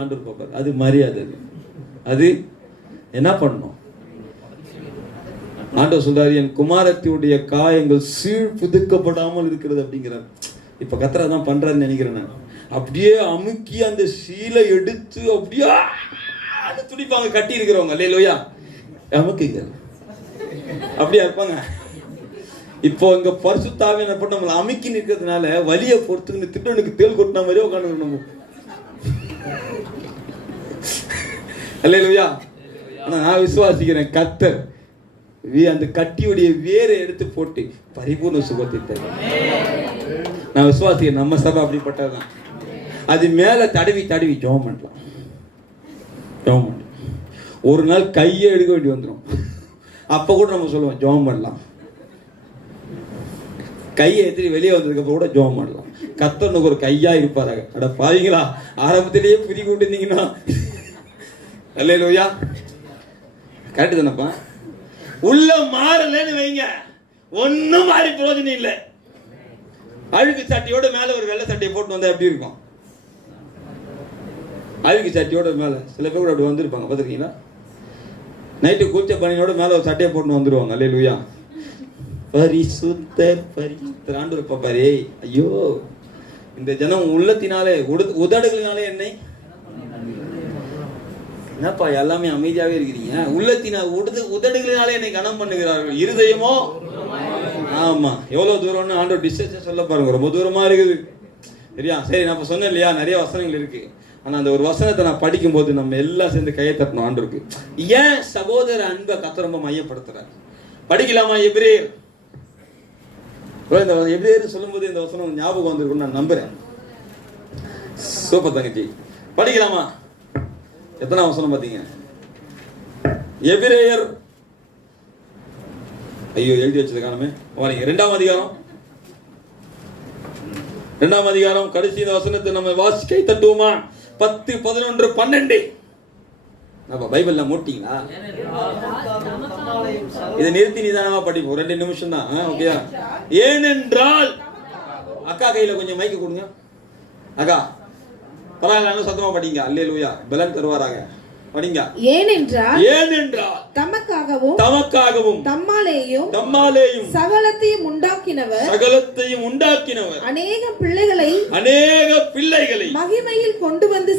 ஆண்டவர் பார்ப்பார். அது மரியாதை. அது என்ன பண்ணணும்? ஆண்டவர் சொல்றாரு, என் குமாரத்தியுடைய காயங்கள் சீழ் புதுக்கப்படாமல் இருக்கிறது அப்படிங்கிறார். இப்ப கத்தரை தான் பண்றாருன்னு நினைக்கிறேன் நான். அப்படியே அமுக்கி அந்த சீலை எடுத்து அப்படியே துடிப்பாங்க கட்டி இருக்கிறவங்க. அல்லேலூயா. அமுக்குங்க, அப்படியா இருப்பாங்க. இப்போ இங்க பரிசுத்தாவே என்ன பண்ண நம்மள அமுக்கி நிற்கிறதுனால வலியை பொறுத்துன்னு திட்டனுக்கு தேல் கொட்டின மாதிரியே உட்காந்து நம்ம. அல்லேலூயா. ஆனா நான் விசுவாசிக்கிறேன், கர்த்தர் அந்த கட்டியுடைய வேரை எடுத்து போட்டு பரிபூர்ண சுகத்தை தரும். நான் விசுவாசிக்கிறேன், நம்ம சபை அப்படிப்பட்டதுதான். அது மேல தடவி ஜெபம் பண்ணலாம். ஒரு நாள் கையை எடுக்க வேண்டி வந்துடும். அப்ப கூட நம்ம சொல்லுவோம் ஜெபம் பண்ணலாம். கையை எத்திரி வெளியே வந்ததுக்கு அப்புறம் கூட ஜெபம் பண்ணலாம். கர்த்தருக்கு ஒரு கையா இருப்பாரு. அட பாவீங்களா, ஆரம்பத்திலேயே புரி கொண்டு இருந்தீங்கன்னா அல்லேலூயா. கரெக்டு தானப்பா? உள்ள மாறலன்னு வைங்க, ஒன்னும் மாறி பிரயோஜனம் இல்லை. அழுக்கு சட்டியோட மேல ஒரு வெள்ளை சட்டையை போட்டு வந்தா எப்படி இருக்கும்? அழுக்கு சட்டியோட மேல சில பேர் கூட அப்படி வந்திருப்பாங்க, பார்த்துருக்கீங்களா? நைட்டு குளிச்ச பனியோட மேல ஒரு சட்டையை போட்டு வந்துருவாங்க. அல்லேலூயா. பரிசுத்தர் பரிசுத்தர் ஆண்டவர் பாப்பாரே, ஐயோ இந்த ஜனம் உள்ளத்தினாலே உதடுகளினாலே என்னை என்னப்பா எல்லாமே அமைதியாவே இருக்கிறீங்க? உதடுகளினாலே என்னை கனம் பண்ணுகிறார்கள், இருதயமோ ஆமா எவ்வளவு தூரம்னு ஆண்டவர் டிஸ்டன்ஸ் சொல்ல பாருங்க, ரொம்ப தூரமா இருக்குது. சரியா? சரி, நான் இப்ப சொன்னேன் இல்லையா, நிறைய வசனங்கள் இருக்கு. ஆனா அந்த ஒரு வசனத்தை நான் படிக்கும் போது நம்ம எல்லாம் சேர்ந்து கையை தட்டணும் ஆண்டவருக்கு. ஏன் சகோதர அன்பை கர்த்தர் ரொம்ப மையப்படுத்துறாரு? படிக்கலாமா? எபிரேயர். இந்த எபிரேயர் சொல்லும் போது இந்த வசனம் ஞாபகம் வந்திருக்குன்னு நான் நம்புறேன். சூப்பர் தங்கச்சி, படிக்கலாமா? எத்தனை வசனம் பாத்தீங்க? எபிரேயர், ஐயோ எழுதி வச்சது காணுமே, வாங்க 2ஆம் அதிகாரம். 2ஆம் அதிகாரம் கடைசி இந்த வசனத்தை நம்ம வாசி கை தட்டுவோமா? 10, 11, 12. நம்ம பைபிள்ல மூட்டிங்களா? இதை நிறுத்தி நிதானமா படிப்போம், 2 நிமிஷம் தான். ஓகேயா? ஏனென்றால், அக்கா கையில கொஞ்சம் மைக்கு கொடுங்க. அக்கா பரவாயில்ல, சத்தமா படிங்க. அல்லேலூயா. பலன் தருவாராக. படிங்க. ஏனென்றால் தமக்காகவும் தம்மாலேயும் சகலத்தையும் உண்டாக்கினவர் அநேக பிள்ளைகளை மகிமையில் கொண்டு வந்து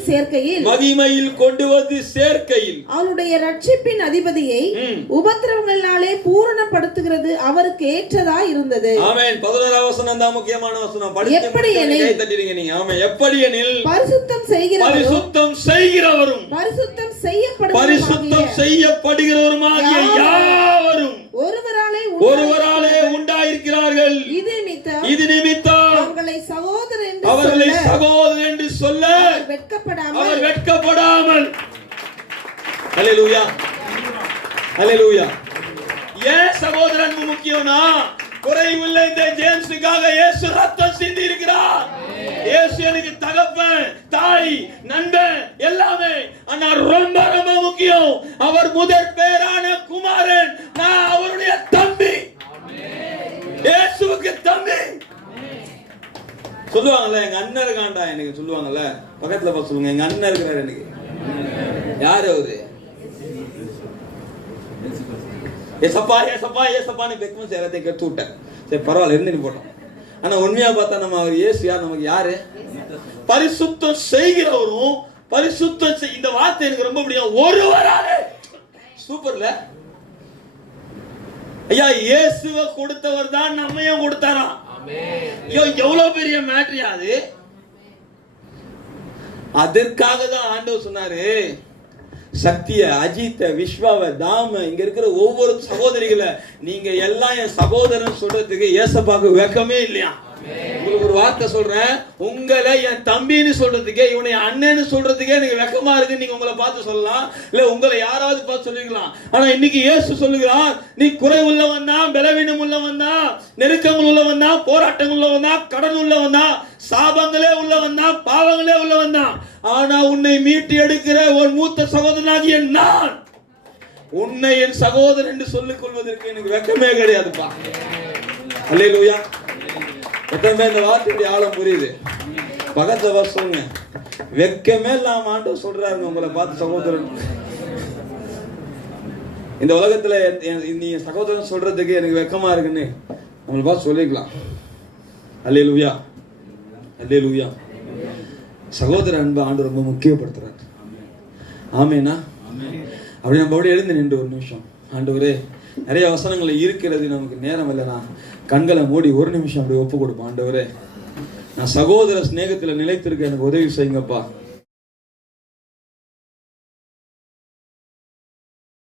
சேர்க்கையில் அவருடைய ரட்சிப்பின் அதிபதியை உபத்திரவங்களினாலே பூரணப்படுத்துகிறது அவருக்கு ஏற்றதா இருந்தது. ஆமென். 11ஆம் வசனம் தான் முக்கியமான வசனம். எப்படியெனில் பரிசுத்தம் செய்கிறவரும் பரிசுத்தம் செய்யப்படுகிறவருமாகிய யாவரும் ஒருவராலே உண்டாயிருக்கிறார்கள். இது நிமித்தம் அவர்களை சகோதரர் என்று சொல்ல அவர் வெட்கப்படாமல். அல்லேலூயா, அல்லேலூயா. ஏன் சகோதர அன்பு முக்கியம்னா, குறைவில்லை இந்த ஜேம்ஸுக்காக இயேசு ரத்தம் சிந்தி இருக்கிறார். இயேசு எனக்கு தகப்பன், தாய், நண்பன் எல்லாமே. ஆனா ரொம்ப ரொம்ப முக்கியம், அவர் முதற் பேரான குமாரன். நான் அவருடைய தம்பி. இயேசுவுக்கு தம்பி. சொல்லுவாங்கல்ல, எங்க அண்ணன் இருக்காண்டா எனக்கு சொல்லுவாங்கல்ல, பக்கத்துல பார்த்து சொல்லுங்க, எங்க அண்ணன் இருக்கிறார் எனக்கு. யாரு அவரு? ஏசப்பா ஏசப்பா ஏசப்பான்னு பெக்மன் சேரத்தை கெடுத்து விட்டேன். சரி பரவாயில்ல, இருந்து போட்டோம். ஆனா உண்மையா பார்த்தா நம்ம அவர் இயேசு யார்? நமக்கு யாரு? பரிசுத்தம் செய்கிறவரும் பரிசுத்தம். இந்த வார்த்தை எனக்கு ரொம்ப பிடிக்கும். ஒருவராலே. சூப்பர்ல ஐயா, இயேசுவை கொடுத்தவர் தான் நம்மையும் கொடுத்தாராம். எவ்வளவு பெரிய மேட்டர் அது. அதற்காக தான் ஆண்டவர் சொன்னாரு, சக்திய, அஜித்த, விஸ்வாவ, தாம, இங்க இருக்கிற ஒவ்வொரு சகோதரிகளை நீங்க எல்லாம் என் சகோதரன் சொல்றதுக்கு ஏசப்பாக்கு வெக்கமே இல்லையா? உங்களுக்கு ஒரு வார்த்தை சொல்றேன், உங்களை என் தம்பின்னு சொல்றதுக்கே, இவனை அண்ணன்னு சொல்றதுக்கே எனக்கு வெக்கமா இருக்கு. நீங்க உங்களை பார்த்து சொல்லலாம், இல்ல உங்களை யாராவது பார்த்து சொல்லிக்கலாம். ஆனா இன்னைக்கு இயேசு சொல்லுகிறார், நீ குறை உள்ளவன் தான், பலவீனம் உள்ளவன் தான், நெருக்கங்கள் உள்ளவன் தான், போராட்டங்கள் உள்ளவன் தான், கடன் உள்ளவன் தான், சாபங்களே உள்ளவன் தான், பாவங்களே உள்ளவன் தான். ஆனா உன்னை மீட்டு எடுக்கிற ஒரு மூத்த சகோதரனாகிய நான் உன்னை என் சகோதரன் என்று சொல்லிக் கொள்வதற்கு எனக்கு வெக்கமே கிடையாதுப்பா. அல்லேலூயா. எத்தனை இந்த வார்த்தையுடைய ஆழம் புரியுது? பக்கத்துல சொல்லுங்க, வெக்கமே இல்லாம ஆண்டவர் சொல்றாருங்க உங்களை பார்த்து சகோதரன். இந்த உலகத்துல நீ சகோதரன் சொல்றதுக்கு எனக்கு வெக்கமா இருக்குன்னு நம்மளை பார்த்து சொல்லிக்கலாம். அல்லேலூயா, அல்லேலூயா. சகோதர அன்பு ஆண்டவர் ரொம்ப முக்கியப்படுத்துறாரு. ஆமேனா? அப்படி நம்ம அப்படியே எழுந்து நின்று ஒரு நிமிஷம், ஆண்டவரே நிறைய வசனங்கள் இருக்கிறது, நமக்கு நேரம் இல்லைனா கண்களை மூடி ஒரு நிமிஷம் அப்படி ஒப்பு கொடுப்போம். ஆண்டவரே, நான் சகோதர ஸ்நேகத்துல நிலைத்திருக்க எனக்கு உதவி செய்யுங்கப்பா.